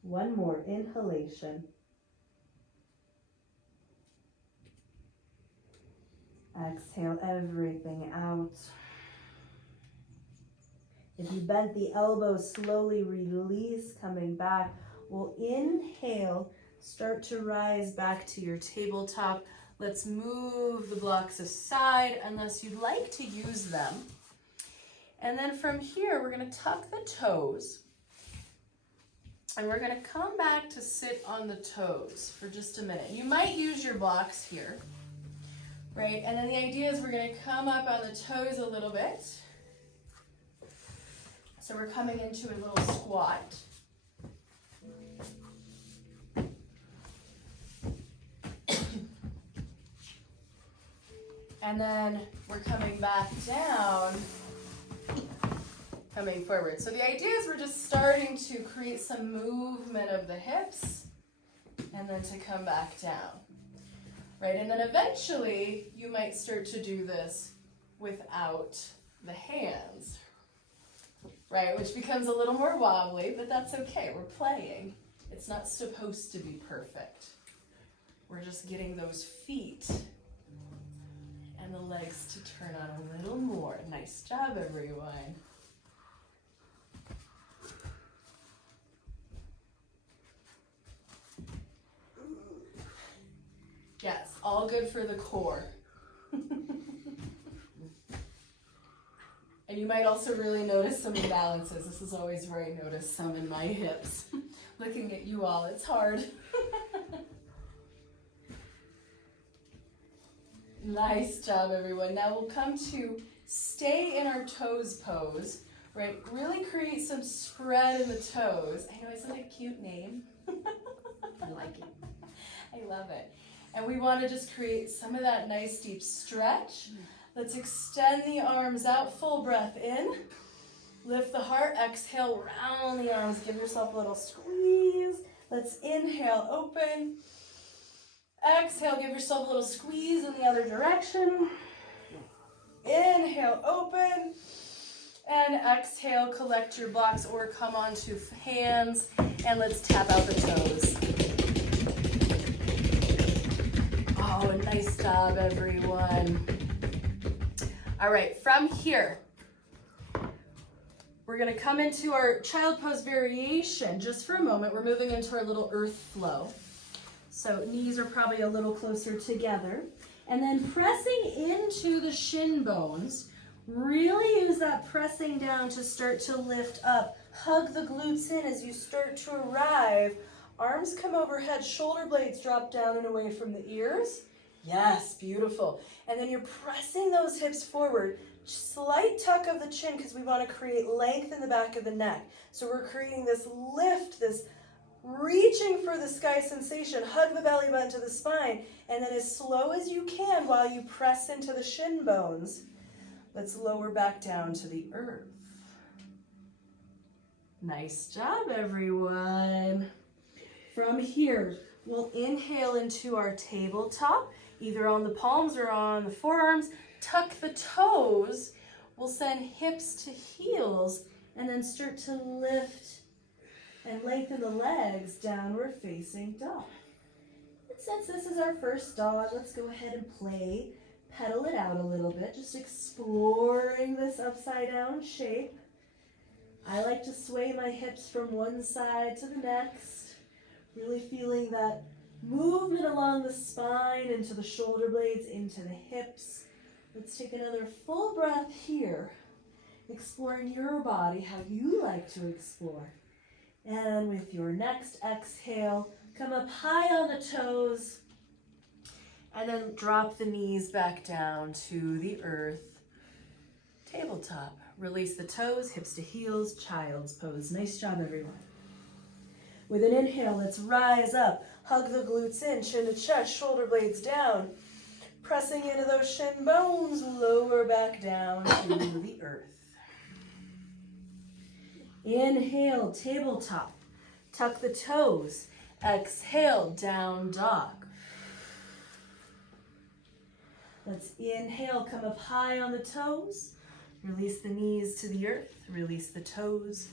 One more inhalation. Exhale everything out. If you bent the elbows, slowly release, coming back. We'll inhale, start to rise back to your tabletop. Let's move the blocks aside unless you'd like to use them. And then from here, we're gonna tuck the toes. And we're gonna come back to sit on the toes for just a minute. You might use your blocks here, right? And then the idea is we're gonna come up on the toes a little bit. So we're coming into a little squat. And then we're coming back down, coming forward. So the idea is we're just starting to create some movement of the hips and then to come back down, right? And then eventually you might start to do this without the hands, right? Which becomes a little more wobbly, but that's okay. We're playing. It's not supposed to be perfect. We're just getting those feet and the legs to turn on a little more. Nice job, everyone. Yes, all good for the core. And you might also really notice some imbalances. This is always where I notice some in my hips. Looking at you all, it's hard. Nice job, everyone. Now we'll come to stay in our toes pose, right? Really create some spread in the toes. I know, isn't it a cute name? I like it. I love it. And we want to just create some of that nice deep stretch. Let's extend the arms out, full breath in. Lift the heart, exhale, round the arms. Give yourself a little squeeze. Let's inhale, open. Exhale, give yourself a little squeeze in the other direction. Inhale, open. And exhale, collect your blocks or come onto hands. And let's tap out the toes. Oh, nice job, everyone. All right, from here, we're gonna come into our child pose variation. Just for a moment, we're moving into our little earth flow. So knees are probably a little closer together. And then pressing into the shin bones, really use that pressing down to start to lift up. Hug the glutes in as you start to arrive. Arms come overhead, shoulder blades drop down and away from the ears. Yes, beautiful. And then you're pressing those hips forward. Slight tuck of the chin because we want to create length in the back of the neck. So we're creating this lift, this reaching for the sky sensation. Hug the belly button to the spine. And then as slow as you can while you press into the shin bones, let's lower back down to the earth. Nice job, everyone. From here, we'll inhale into our tabletop, either on the palms or on the forearms. Tuck the toes. We'll send hips to heels and then start to lift and lengthen the legs, downward facing dog. And since this is our first dog, let's go ahead and play. Pedal it out a little bit, just exploring this upside down shape. I like to sway my hips from one side to the next, really feeling that movement along the spine, into the shoulder blades, into the hips. Let's take another full breath here, exploring your body, how you like to explore. And with your next exhale, come up high on the toes, and then drop the knees back down to the earth. Tabletop. Release the toes, hips to heels, child's pose. Nice job, everyone. With an inhale, let's rise up. Hug the glutes in, chin to chest, shoulder blades down. Pressing into those shin bones, lower back down to the earth. Inhale, tabletop. Tuck the toes. Exhale, down dog. Let's inhale, come up high on the toes. Release the knees to the earth. Release the toes.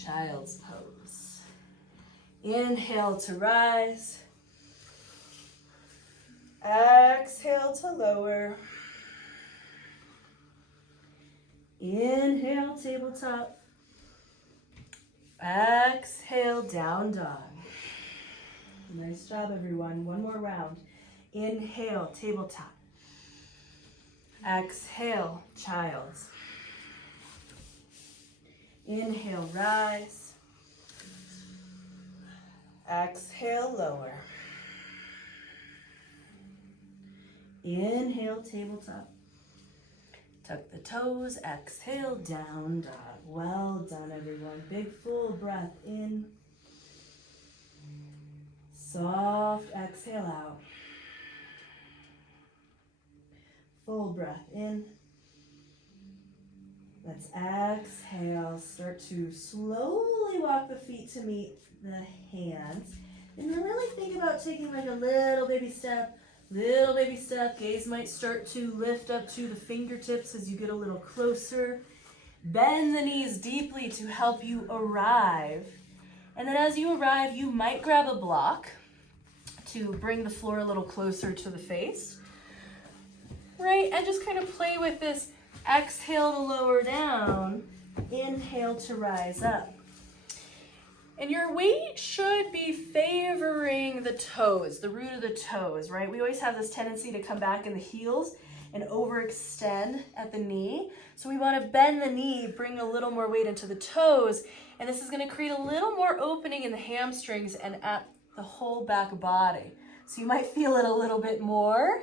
Child's pose. Inhale to rise. Exhale to lower. Inhale, tabletop. Exhale, down dog. Nice job, everyone. One more round. Inhale, tabletop. Exhale, child's. Inhale, rise. Exhale, lower. Inhale, tabletop. Tuck the toes, exhale, down dog. Well done, everyone. Big full breath in. Soft exhale out. Full breath in. Let's exhale. Start to slowly walk the feet to meet the hands. And really think about taking like a little baby step. Little baby step. Gaze might start to lift up to the fingertips as you get a little closer. Bend the knees deeply to help you arrive. And then as you arrive, you might grab a block to bring the floor a little closer to the face. Right? And just kind of play with this. Exhale to lower down. Inhale to rise up. And your weight should be favoring the toes, the root of the toes, right? We always have this tendency to come back in the heels and overextend at the knee. So we want to bend the knee, bring a little more weight into the toes, and this is going to create a little more opening in the hamstrings and at the whole back body. So you might feel it a little bit more.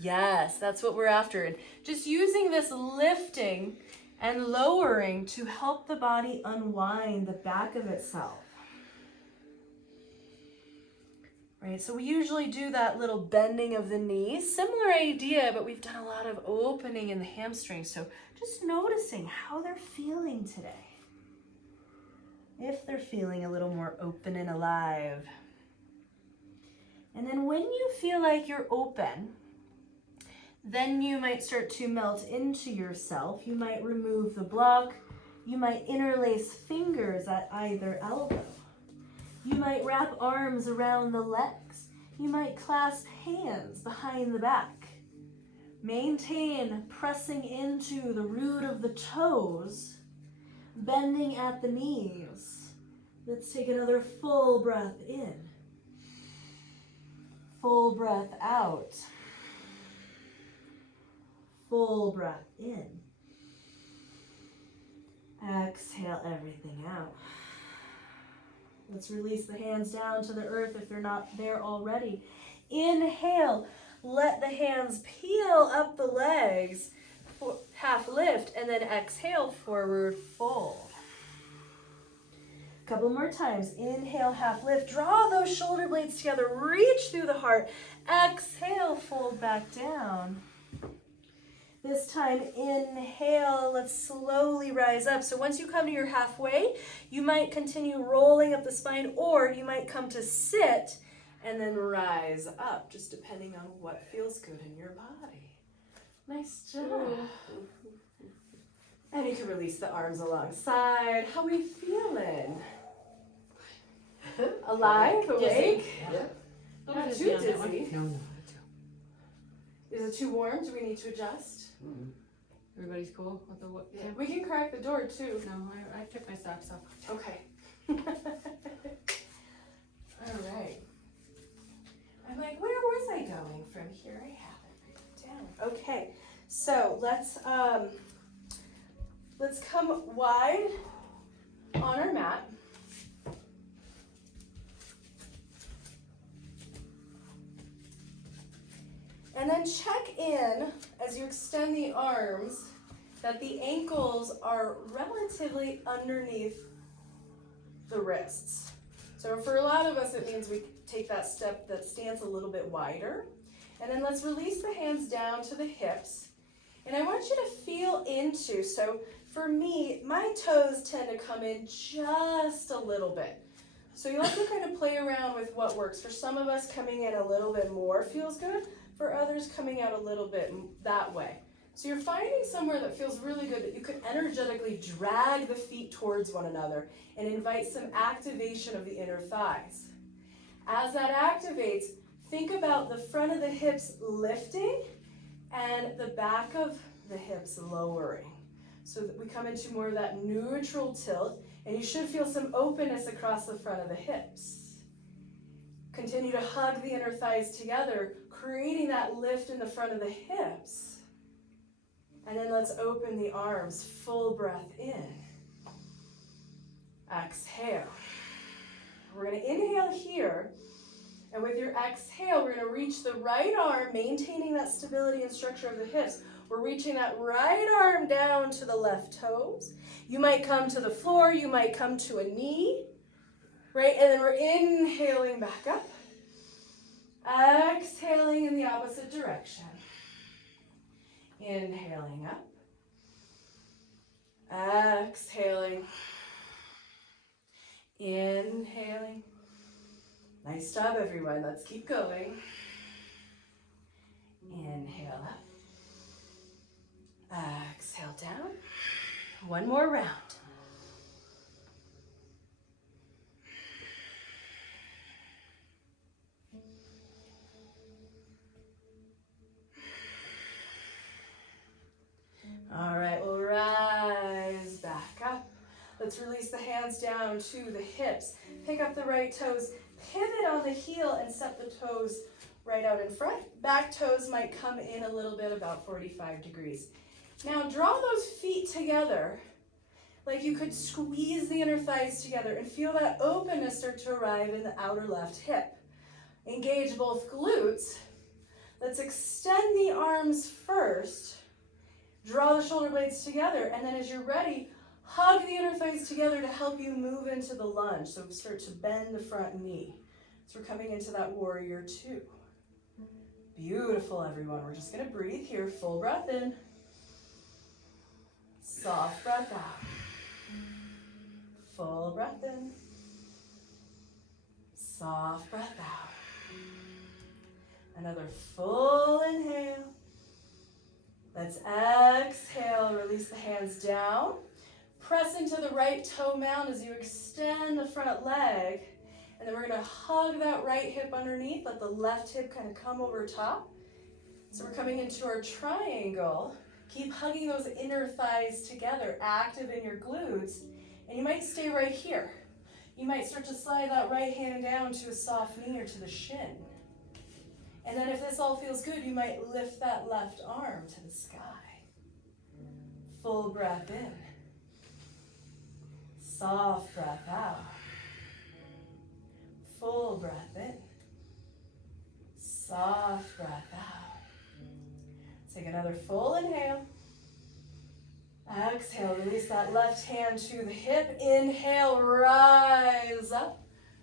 Yes, that's what we're after. And just using this lifting and lowering to help the body unwind the back of itself. Right, so we usually do that little bending of the knee. Similar idea, but we've done a lot of opening in the hamstrings. So just noticing how they're feeling today. If they're feeling a little more open and alive. And then when you feel like you're open, then you might start to melt into yourself. You might remove the block. You might interlace fingers at either elbow. You might wrap arms around the legs. You might clasp hands behind the back. Maintain pressing into the root of the toes, bending at the knees. Let's take another full breath in. Full breath out. Full breath in. Exhale everything out. Let's release the hands down to the earth if they're not there already. Inhale, let the hands peel up the legs, half lift, and then exhale, forward fold. A couple more times. Inhale, half lift. Draw those shoulder blades together. Reach through the heart. Exhale, fold back down. This time, inhale, let's slowly rise up. So once you come to your halfway, you might continue rolling up the spine, or you might come to sit and then rise up, just depending on what feels good in your body. Nice job. And you can release the arms alongside. How we feeling? Alive? Awake? Yeah. Not too dizzy. No. Is it too warm? Do we need to adjust? Everybody's cool with the what? Yeah. We can crack the door too. No, I took my socks off. Okay. All right. I'm like, where was I going from here? I have it written down. Okay. So let's come wide on our mat. And then check in as you extend the arms that the ankles are relatively underneath the wrists. So for a lot of us, it means we take that step, that stance a little bit wider. And then let's release the hands down to the hips. And I want you to feel into, so for me, my toes tend to come in just a little bit. So you have to kind of play around with what works. For some of us, coming in a little bit more feels good. For others, coming out a little bit that way. So you're finding somewhere that feels really good that you could energetically drag the feet towards one another and invite some activation of the inner thighs. As that activates, think about the front of the hips lifting and the back of the hips lowering. So that we come into more of that neutral tilt, and you should feel some openness across the front of the hips. Continue to hug the inner thighs together, creating that lift in the front of the hips. And then let's open the arms, full breath in. Exhale. We're going to inhale here, and with your exhale, we're going to reach the right arm, maintaining that stability and structure of the hips. We're reaching that right arm down to the left toes. You might come to the floor, you might come to a knee, right? And then we're inhaling back up, exhaling in the opposite direction. Inhaling up, exhaling, inhaling. Nice job, everyone. Let's keep going. Inhale up, exhale down. One more round. All right, we'll rise back up. Let's release the hands down to the hips. Pick up the right toes, pivot on the heel, and step the toes right out in front. Back toes might come in a little bit, about 45 degrees. Now draw those feet together like you could squeeze the inner thighs together and feel that openness start to arrive in the outer left hip. Engage both glutes. Let's extend the arms first. Draw the shoulder blades together, and then as you're ready, hug the inner thighs together to help you move into the lunge. So start to bend the front knee. So we're coming into that warrior two. Beautiful, everyone. We're just going to breathe here. Full breath in. Soft breath out. Full breath in. Soft breath out. Another full inhale. Let's exhale. Release the hands down. Press into the right toe mound as you extend the front leg. And then we're going to hug that right hip underneath. Let the left hip kind of come over top. So we're coming into our triangle. Keep hugging those inner thighs together, active in your glutes. And you might stay right here. You might start to slide that right hand down to a soft knee or to the shin. And then if this all feels good, you might lift that left arm to the sky. Full breath in. Soft breath out. Full breath in. Soft breath out. Take another full inhale. Exhale, release that left hand to the hip. Inhale, rise up.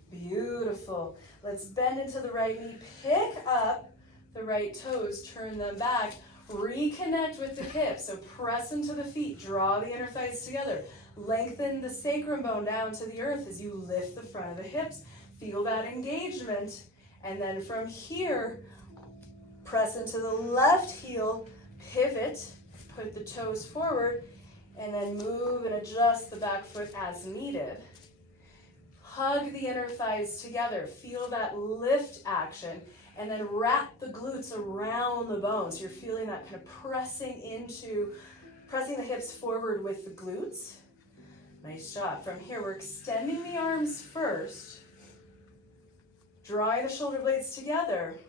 Beautiful. Let's bend into the right knee. Pick up the right toes, turn them back. Reconnect with the hips. So press into the feet. Draw the inner thighs together. Lengthen the sacrum bone down to the earth as you lift the front of the hips. Feel that engagement. And then from here, press into the left heel, pivot, put the toes forward, and then move and adjust the back foot as needed. Hug the inner thighs together. Feel that lift action, and then wrap the glutes around the bones. You're feeling that kind of pressing the hips forward with the glutes. Nice job. From here, we're extending the arms first, drawing the shoulder blades together.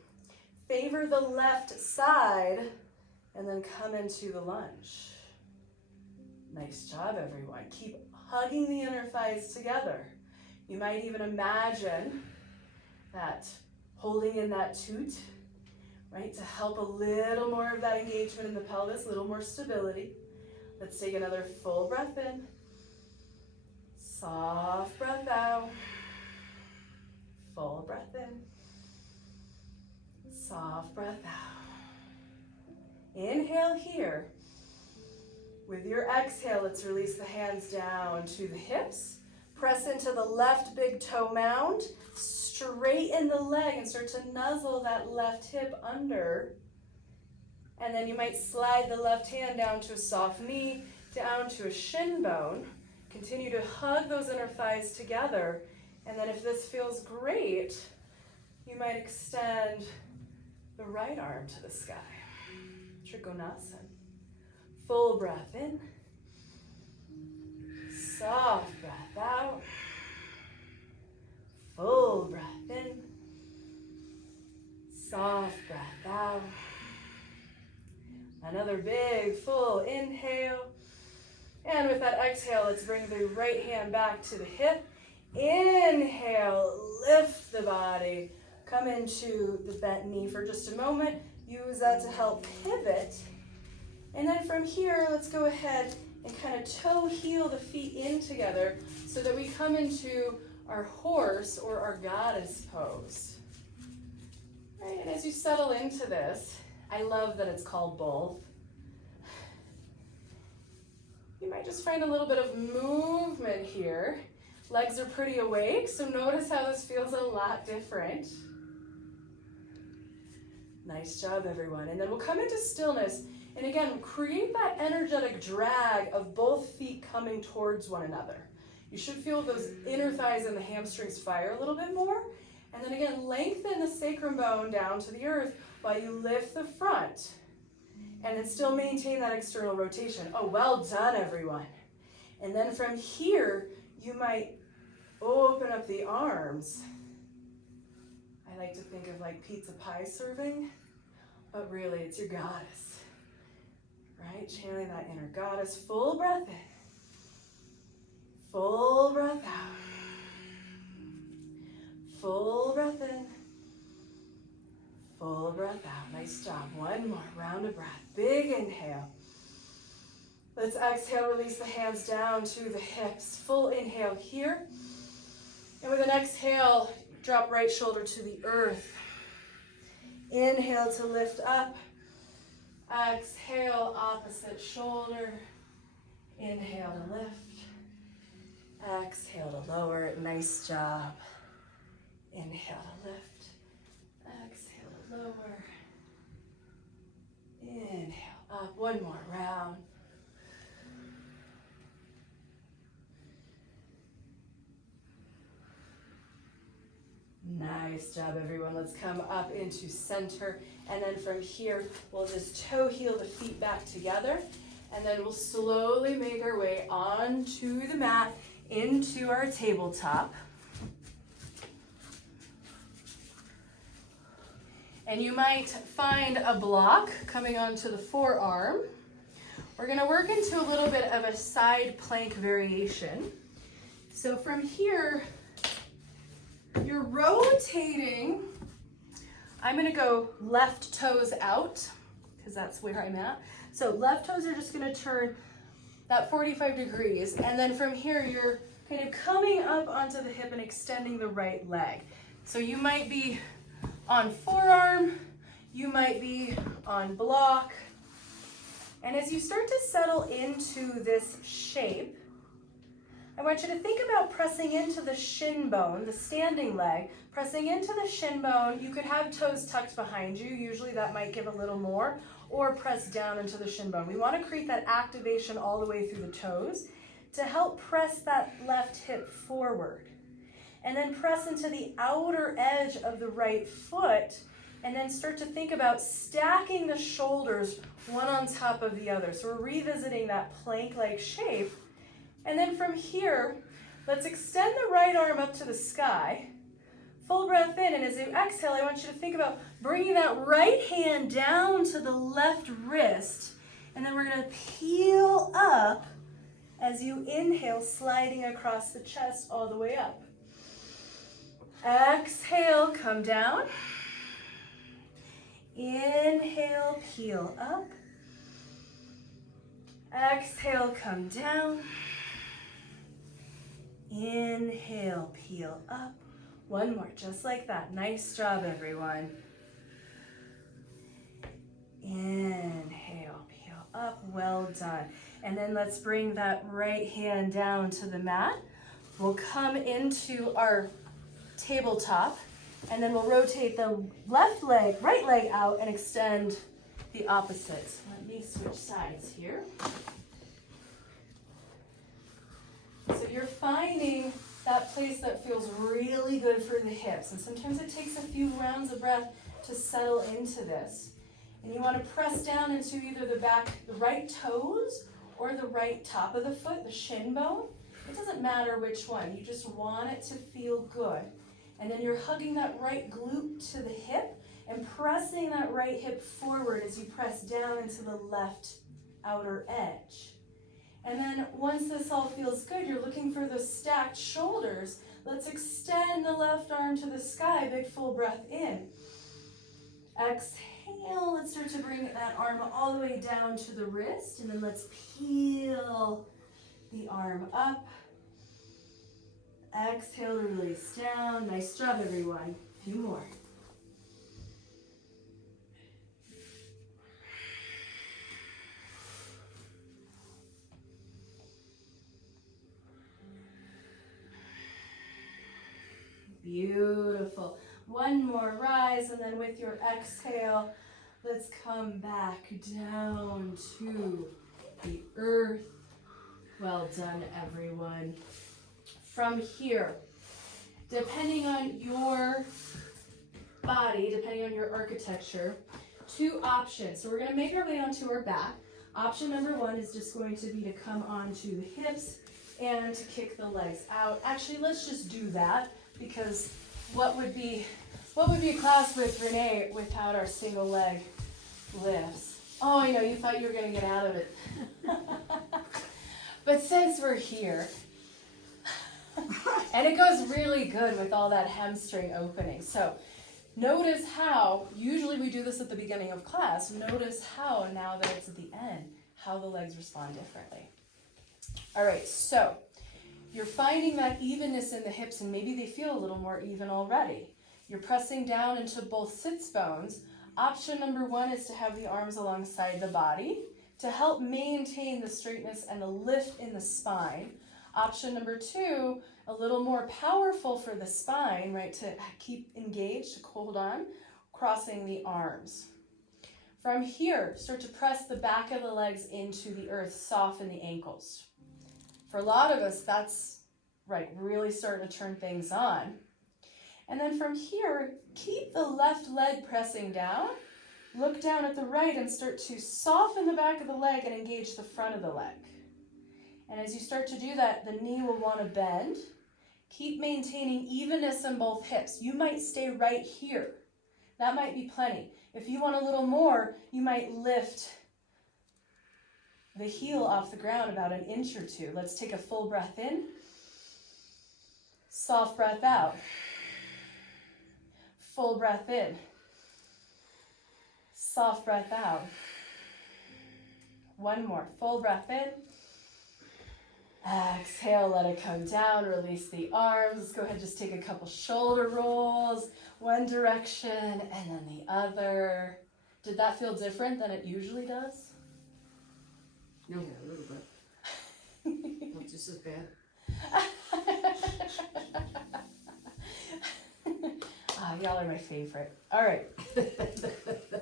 Favor the left side, and then come into the lunge. Nice job, everyone. Keep hugging the inner thighs together. You might even imagine that holding in that toot, right, to help a little more of that engagement in the pelvis, a little more stability. Let's take another full breath in. Soft breath out. Full breath in. Soft breath out. Inhale here. With your exhale, let's release the hands down to the hips. Press into the left big toe mound. Straighten the leg and start to nuzzle that left hip under. And then you might slide the left hand down to a soft knee, down to a shin bone. Continue to hug those inner thighs together. And then if this feels great, you might extend the right arm to the sky. Trikonasana. Full breath in. Soft breath out. Full breath in. Soft breath out. Another big, full inhale. And with that exhale, let's bring the right hand back to the hip. Inhale, lift the body. Come into the bent knee for just a moment. Use that to help pivot. And then from here, let's go ahead and kind of toe heel the feet in together so that we come into our horse or our goddess pose. Right, and as you settle into this, I love that it's called both. You might just find a little bit of movement here. Legs are pretty awake, so notice how this feels a lot different. Nice job, everyone. And then we'll come into stillness. And again, create that energetic drag of both feet coming towards one another. You should feel those inner thighs and the hamstrings fire a little bit more. And then again, lengthen the sacrum bone down to the earth while you lift the front. And then still maintain that external rotation. Oh, well done, everyone. And then from here, you might open up the arms. I like to think of like pizza pie serving, but really it's your goddess, right? Channeling that inner goddess. Full breath in. Full breath out. Full breath in. Full breath out. Nice job. One more round of breath. Big inhale. Let's exhale, release the hands down to the hips. Full inhale here. And with an exhale, drop right shoulder to the earth. Inhale to lift up. Exhale, opposite shoulder. Inhale to lift. Exhale to lower. Nice job. Inhale to lift. Exhale to lower. Inhale up. One more round. Nice job, everyone. Let's come up into center. And then from here, we'll just toe heel the feet back together. And then we'll slowly make our way onto the mat into our tabletop. And you might find a block coming onto the forearm. We're going to work into a little bit of a side plank variation. So from here, you're rotating. I'm going to go left toes out because that's where I'm at. So left toes are just going to turn that 45 degrees. And then from here, you're kind of coming up onto the hip and extending the right leg. So you might be on forearm, you might be on block. And as you start to settle into this shape, I want you to think about pressing into the shin bone, the standing leg, pressing into the shin bone. You could have toes tucked behind you. Usually that might give a little more, or press down into the shin bone. We want to create that activation all the way through the toes to help press that left hip forward. And then press into the outer edge of the right foot, and then start to think about stacking the shoulders one on top of the other. So we're revisiting that plank-like shape. And then from here, let's extend the right arm up to the sky. Full breath in, and as you exhale, I want you to think about bringing that right hand down to the left wrist, and then we're going to peel up as you inhale, sliding across the chest all the way up. Exhale, come down. Inhale, peel up. Exhale, come down. Inhale, peel up. One more, just like that. Nice job, everyone. Inhale, peel up. Well done. And then let's bring that right hand down to the mat. We'll come into our tabletop, and then we'll rotate the left leg, right leg out and extend the opposites. Let me switch sides here. So you're finding that place that feels really good for the hips, and sometimes it takes a few rounds of breath to settle into this. And you want to press down into either the right toes or the right top of the foot, the shin bone. It doesn't matter which one, you just want it to feel good. And then you're hugging that right glute to the hip and press pressing that right hip forward as you press down into the left outer edge. And then once this all feels good, you're looking for the stacked shoulders. Let's extend the left arm to the sky, big full breath in. Exhale, let's start to bring that arm all the way down to the wrist, and then let's peel the arm up. Exhale, release down. Nice job, everyone. A few more. Beautiful. One more rise, and then with your exhale, let's come back down to the earth. Well done, everyone. From here, depending on your body, depending on your architecture, two options. So we're going to make our way onto our back. Option number one is just going to be to come onto the hips and to kick the legs out. Actually, let's just do that, because what would be a class with Renee without our single leg lifts? Oh, I know, you thought you were going to get out of it. But since we're here, and it goes really good with all that hamstring opening. So notice how, usually we do this at the beginning of class, notice how now that it's at the end, how the legs respond differently. All right, so you're finding that evenness in the hips, and maybe they feel a little more even already. You're pressing down into both sits bones. Option number one is to have the arms alongside the body to help maintain the straightness and the lift in the spine. Option number two, a little more powerful for the spine, right, to keep engaged, to hold on, crossing the arms. From here, start to press the back of the legs into the earth, soften the ankles. For a lot of us, that's right, really starting to turn things on. And then from here, keep the left leg pressing down. Look down at the right and start to soften the back of the leg and engage the front of the leg. And as you start to do that, the knee will want to bend. Keep maintaining evenness in both hips. You might stay right here. That might be plenty. If you want a little more, you might lift the heel off the ground about an inch or two. Let's take a full breath in. Soft breath out. Full breath in. Soft breath out. One more. Full breath in. Exhale, let it come down. Release the arms. Let's go ahead and just take a couple shoulder rolls. One direction and then the other. Did that feel different than it usually does? No, a little bit. Not just as bad. Y'all are my favorite. All right.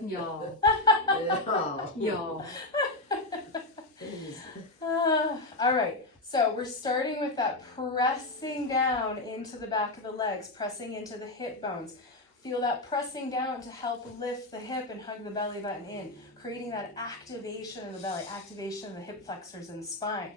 Y'all. Oh. Y'all. All right. So we're starting with that pressing down into the back of the legs, pressing into the hip bones. Feel that pressing down to help lift the hip and hug the belly button in, creating that activation in the belly, activation in the hip flexors and the spine.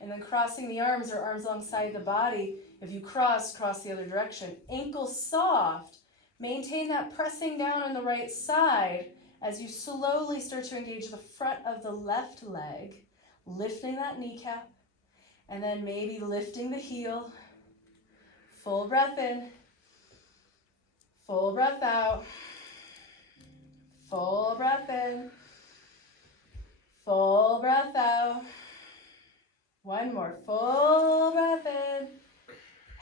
And then crossing the arms or arms alongside the body. If you cross the other direction. Ankles soft. Maintain that pressing down on the right side as you slowly start to engage the front of the left leg, lifting that kneecap, and then maybe lifting the heel. Full breath in. Full breath out. Full breath in. Full breath out. One more. Full breath in.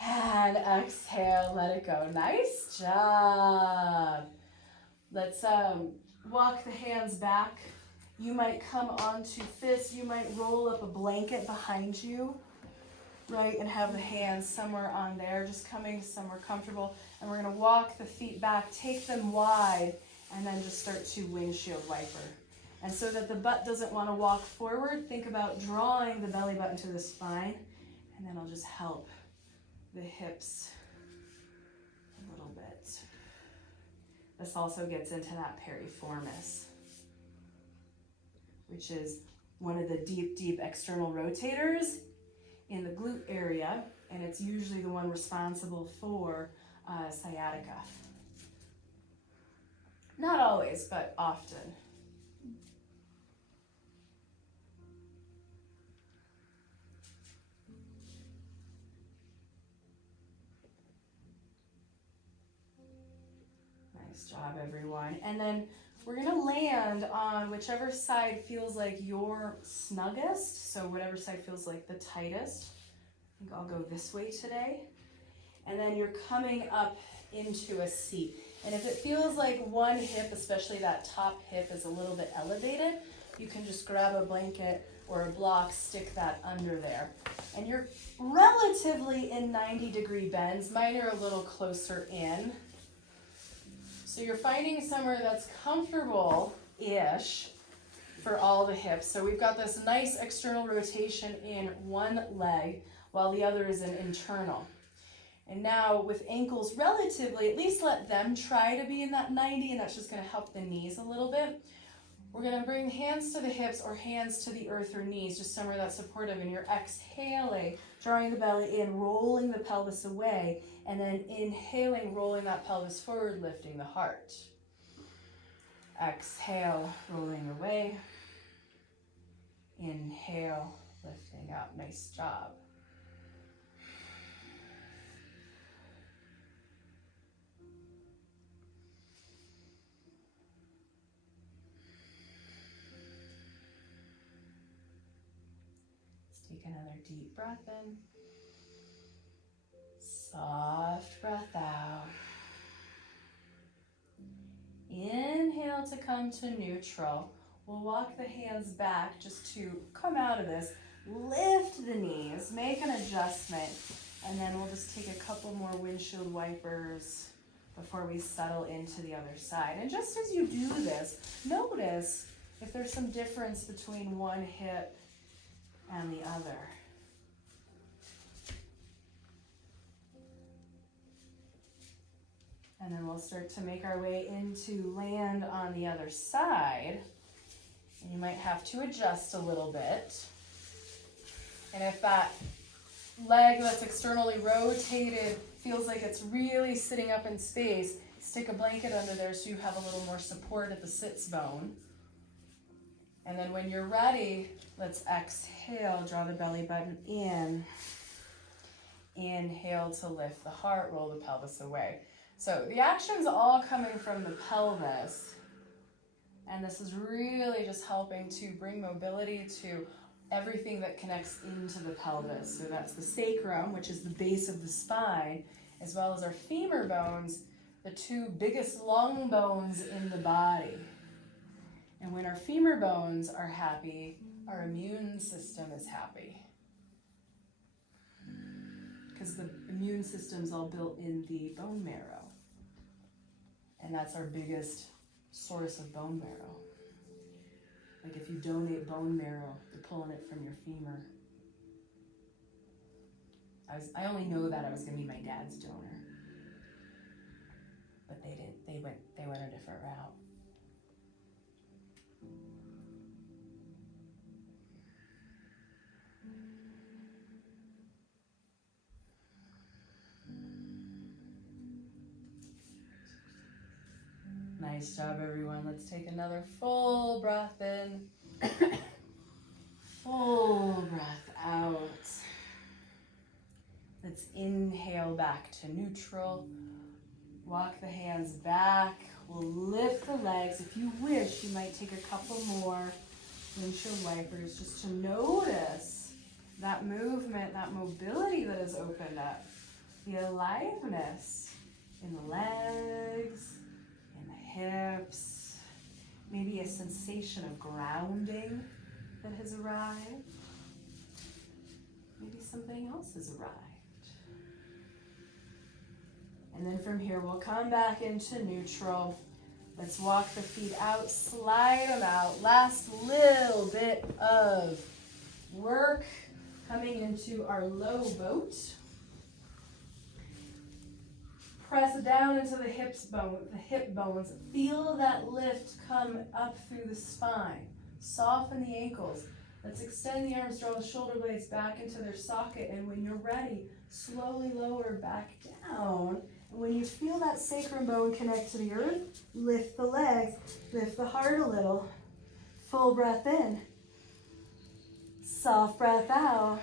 And exhale, let it go. Nice job. Let's walk the hands back. You might come onto fists. You might roll up a blanket behind you, right? And have the hands somewhere on there, just coming somewhere comfortable. And we're going to walk the feet back, take them wide, and then just start to windshield wiper. And so that the butt doesn't want to walk forward, think about drawing the belly button to the spine, and then it'll just help the hips a little bit. This also gets into that piriformis, which is one of the deep external rotators in the glute area, and it's usually the one responsible for sciatica. Not always, but often. Nice job, everyone. And then we're gonna land on whichever side feels like your snuggest. So whatever side feels like the tightest. I think I'll go this way today. And then you're coming up into a seat. And if it feels like one hip, especially that top hip, is a little bit elevated, you can just grab a blanket or a block, stick that under there. And you're relatively in 90-degree bends. Mine are a little closer in. So you're finding somewhere that's comfortable-ish for all the hips. So we've got this nice external rotation in one leg while the other is an internal. And now with ankles relatively, at least let them try to be in that 90, and that's just gonna help the knees a little bit. We're gonna bring hands to the hips or hands to the earth or knees, just somewhere that's supportive. And you're exhaling, drawing the belly in, rolling the pelvis away, and then inhaling, rolling that pelvis forward, lifting the heart. Exhale, rolling away. Inhale, lifting up. Nice job. Take another deep breath in. Soft breath out. Inhale to come to neutral. We'll walk the hands back just to come out of this. Lift the knees, make an adjustment, and then we'll just take a couple more windshield wipers before we settle into the other side. And just as you do this, notice if there's some difference between one hip and the other. And then we'll start to make our way into land on the other side. And you might have to adjust a little bit. And if that leg that's externally rotated feels like it's really sitting up in space, stick a blanket under there so you have a little more support at the sits bone. And then when you're ready, let's exhale, draw the belly button in. Inhale to lift the heart, roll the pelvis away. So the action's all coming from the pelvis. And this is really just helping to bring mobility to everything that connects into the pelvis. So that's the sacrum, which is the base of the spine, as well as our femur bones, the two biggest long bones in the body. And when our femur bones are happy, our immune system is happy. Because the immune system's all built in the bone marrow. And that's our biggest source of bone marrow. Like if you donate bone marrow, you're pulling it from your femur. I only know that I was gonna be my dad's donor. But they didn't, they went a different route. Nice job, everyone. Let's take another full breath in. Full breath out. Let's inhale back to neutral. Walk the hands back. We'll lift the legs. If you wish, you might take a couple more windshield wipers just to notice that movement, that mobility that has opened up. The aliveness in the legs, hips, maybe a sensation of grounding that has arrived. Maybe something else has arrived. And then from here, we'll come back into neutral. Let's walk the feet out, slide them out. Last little bit of work coming into our low boat. Press down into the hip bones. Feel that lift come up through the spine. Soften the ankles. Let's extend the arms, draw the shoulder blades back into their socket, and when you're ready, slowly lower back down. And when you feel that sacrum bone connect to the earth, lift the leg. Lift the heart a little. Full breath in. Soft breath out.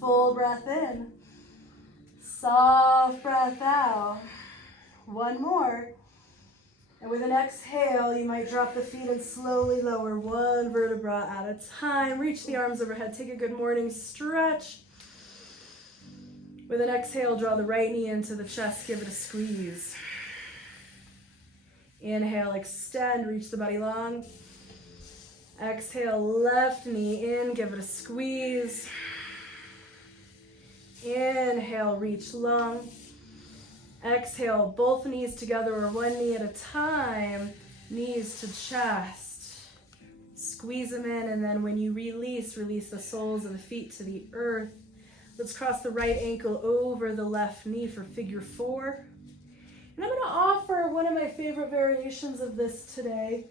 Full breath in. Soft breath out. One more. And with an exhale, you might drop the feet and slowly lower one vertebra at a time. Reach the arms overhead. Take a good morning stretch. With an exhale, draw the right knee into the chest. Give it a squeeze. Inhale, extend, reach the body long. Exhale, left knee in, give it a squeeze. Inhale, reach long. Exhale, both knees together or one knee at a time. Knees to chest. Squeeze them in, and then when you release, release the soles of the feet to the earth. Let's cross the right ankle over the left knee for figure 4. And I'm going to offer one of my favorite variations of this today.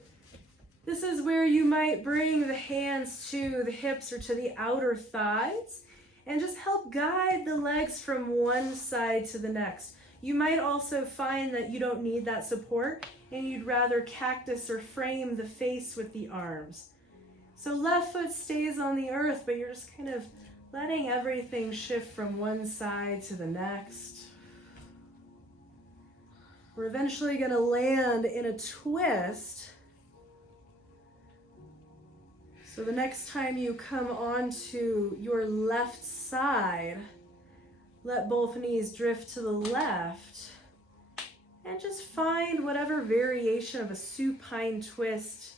This is where you might bring the hands to the hips or to the outer thighs and just help guide the legs from one side to the next. You might also find that you don't need that support and you'd rather cactus or frame the face with the arms. So left foot stays on the earth, but you're just kind of letting everything shift from one side to the next. We're eventually going to land in a twist. So the next time you come onto your left side, let both knees drift to the left and just find whatever variation of a supine twist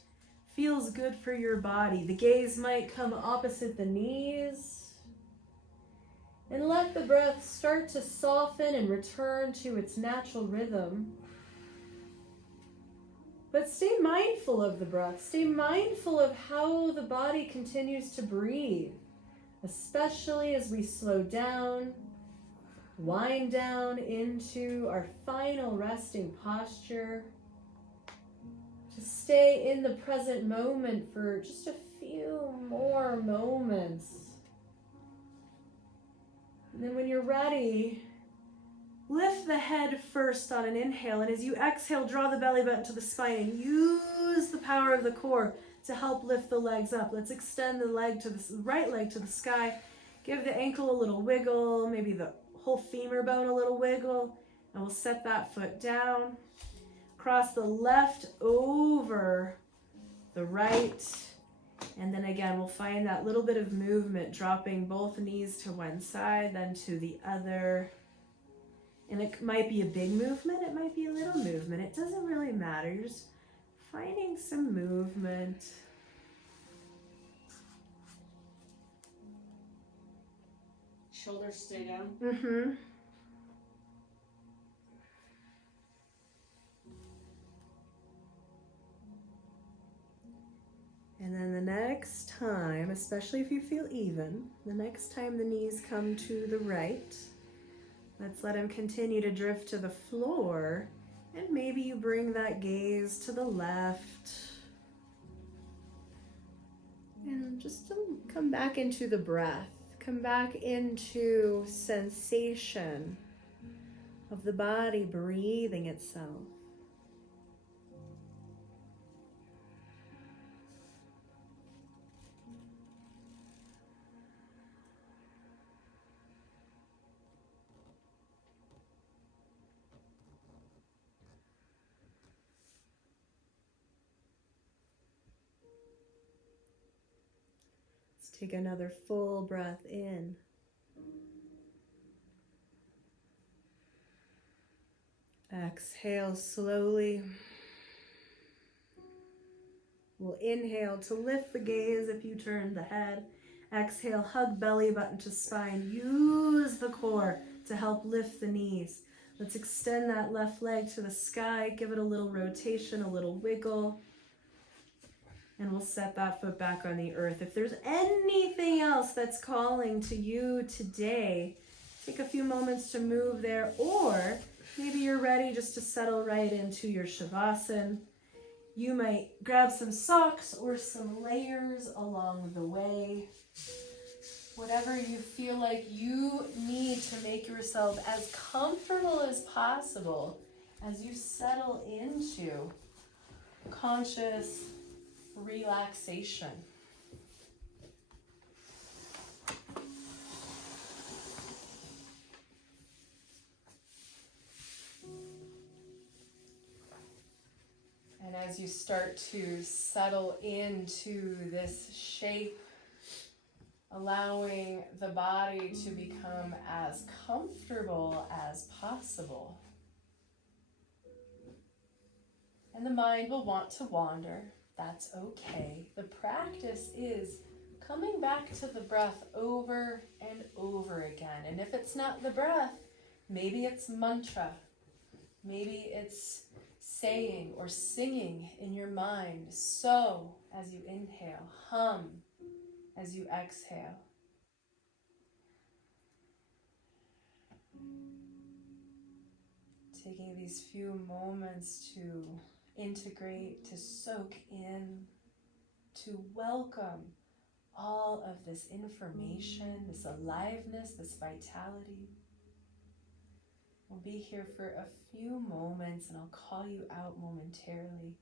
feels good for your body. The gaze might come opposite the knees. And let the breath start to soften and return to its natural rhythm. But stay mindful of the breath. Stay mindful of how the body continues to breathe, especially as we slow down, wind down into our final resting posture. Just stay in the present moment for just a few more moments. And then when you're ready, lift the head first on an inhale. And as you exhale, draw the belly button to the spine and use the power of the core to help lift the legs up. Let's extend the leg to the right leg to the sky. Give the ankle a little wiggle, maybe the whole femur bone a little wiggle. And we'll set that foot down. Cross the left over the right. And then again, we'll find that little bit of movement, dropping both knees to one side, then to the other. And it might be a big movement, it might be a little movement. It doesn't really matter. You're just finding some movement. Shoulders stay down. Mm-hmm. And then the next time, especially if you feel even, the next time the knees come to the right, let's let them continue to drift to the floor. And maybe you bring that gaze to the left. And just come back into the breath. Come back into sensation of the body breathing itself. Take another full breath in. Exhale slowly. We'll inhale to lift the gaze if you turn the head. Exhale, hug belly button to spine. Use the core to help lift the knees. Let's extend that left leg to the sky. Give it a little rotation, a little wiggle. And we'll set that foot back on the earth. If there's anything else that's calling to you today, take a few moments to move there. Or maybe you're ready just to settle right into your Shavasana. You might grab some socks or some layers along the way. Whatever you feel like you need to make yourself as comfortable as possible as you settle into conscious relaxation. And as you start to settle into this shape, allowing the body to become as comfortable as possible. And the mind will want to wander. That's okay. The practice is coming back to the breath over and over again. And if it's not the breath, maybe it's mantra. Maybe it's saying or singing in your mind. So as you inhale, hum as you exhale. Taking these few moments to integrate, to soak in, to welcome all of this information, this aliveness, this vitality. We'll be here for a few moments and I'll call you out momentarily.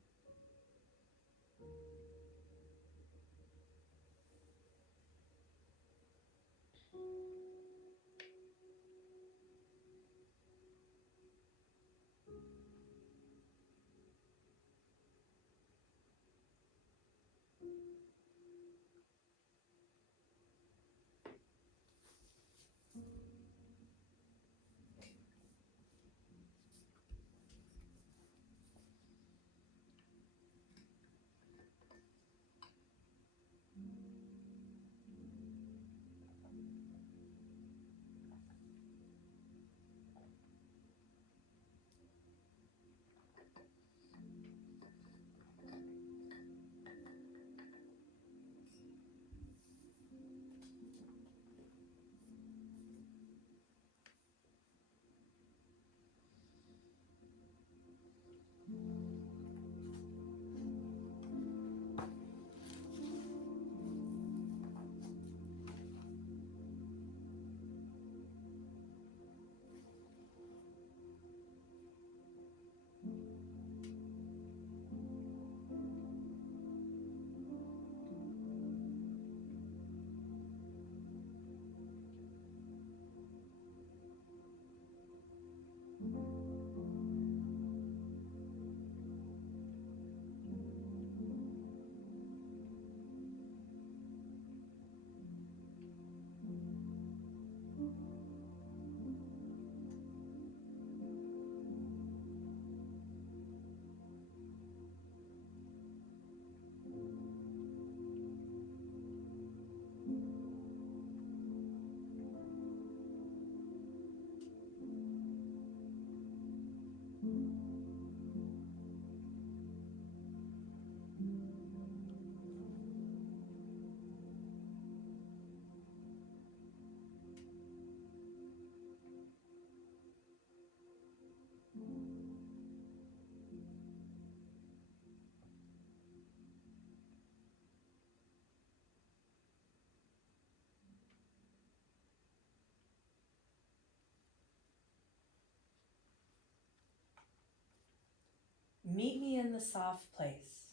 Meet me in the soft place,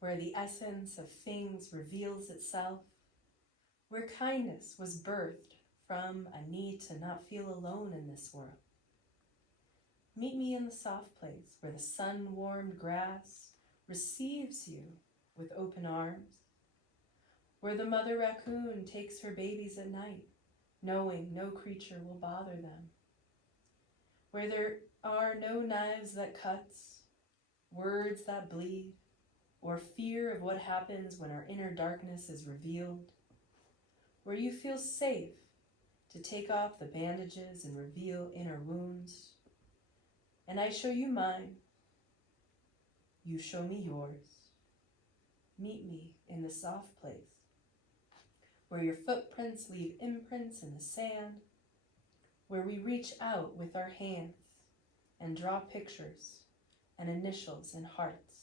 where the essence of things reveals itself, where kindness was birthed from a need to not feel alone in this world. Meet me in the soft place, where the sun-warmed grass receives you with open arms, where the mother raccoon takes her babies at night, knowing no creature will bother them, where there are no knives that cuts, words that bleed, or fear of what happens when our inner darkness is revealed, where you feel safe to take off the bandages and reveal inner wounds. And I show you mine, you show me yours. Meet me in the soft place, where your footprints leave imprints in the sand, where we reach out with our hands and draw pictures and initials and hearts.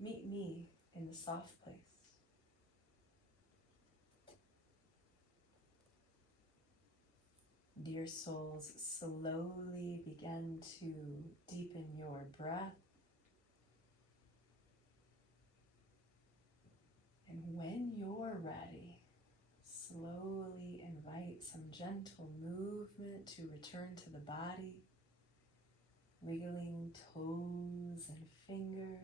Meet me in the soft place. Dear souls, slowly begin to deepen your breath. Slowly invite some gentle movement to return to the body, wiggling toes and fingers,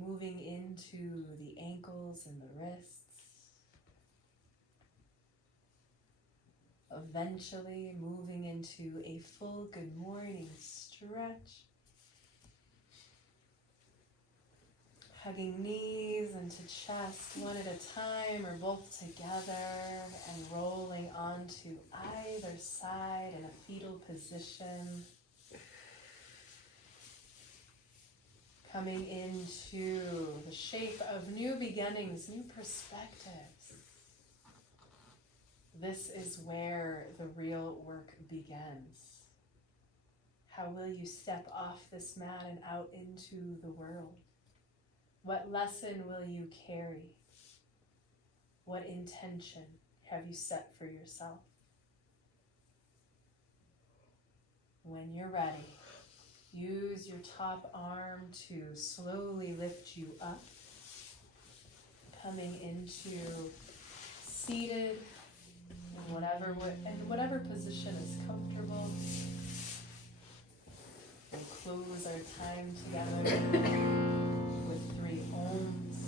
moving into the ankles and the wrists. Eventually moving into a full good morning stretch. Hugging knees into chest one at a time or both together, and rolling onto either side in a fetal position. Coming into the shape of new beginnings, new perspectives. This is where the real work begins. How will you step off this mat and out into the world? What lesson will you carry? What intention have you set for yourself? When you're ready, use your top arm to slowly lift you up, coming into seated in whatever position is comfortable. We'll close our time together with 3 ohms.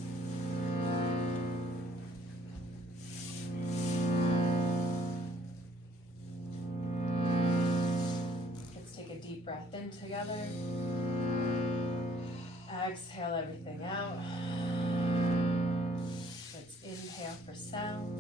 Let's take a deep breath in together. Exhale everything out. Let's inhale for sound.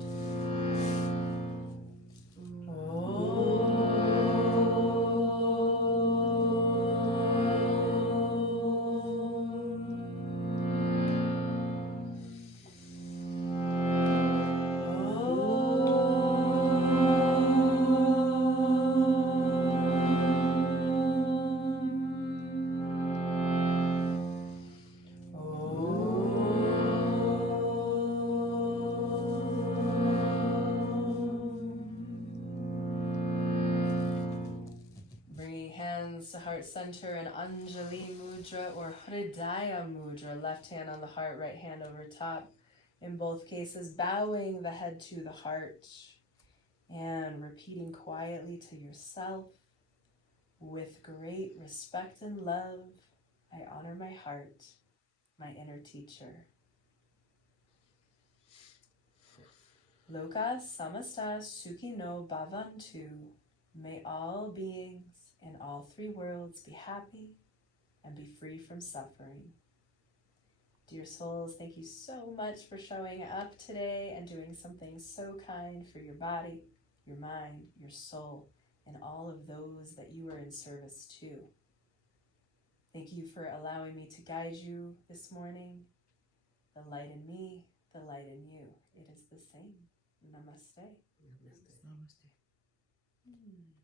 To heart center in Anjali Mudra or Hridaya Mudra, left hand on the heart, right hand over top. In both cases, bowing the head to the heart and repeating quietly to yourself, with great respect and love, I honor my heart, my inner teacher. Loka samasta sukhino bhavantu. May all beings in all 3 worlds be happy and be free from suffering. Dear souls, thank you so much for showing up today and doing something so kind for your body, your mind, your soul, and all of those that you are in service to. Thank you for allowing me to guide you this morning. The light in me, the light in you. It is the same. Namaste. Namaste. Namaste. Hmm.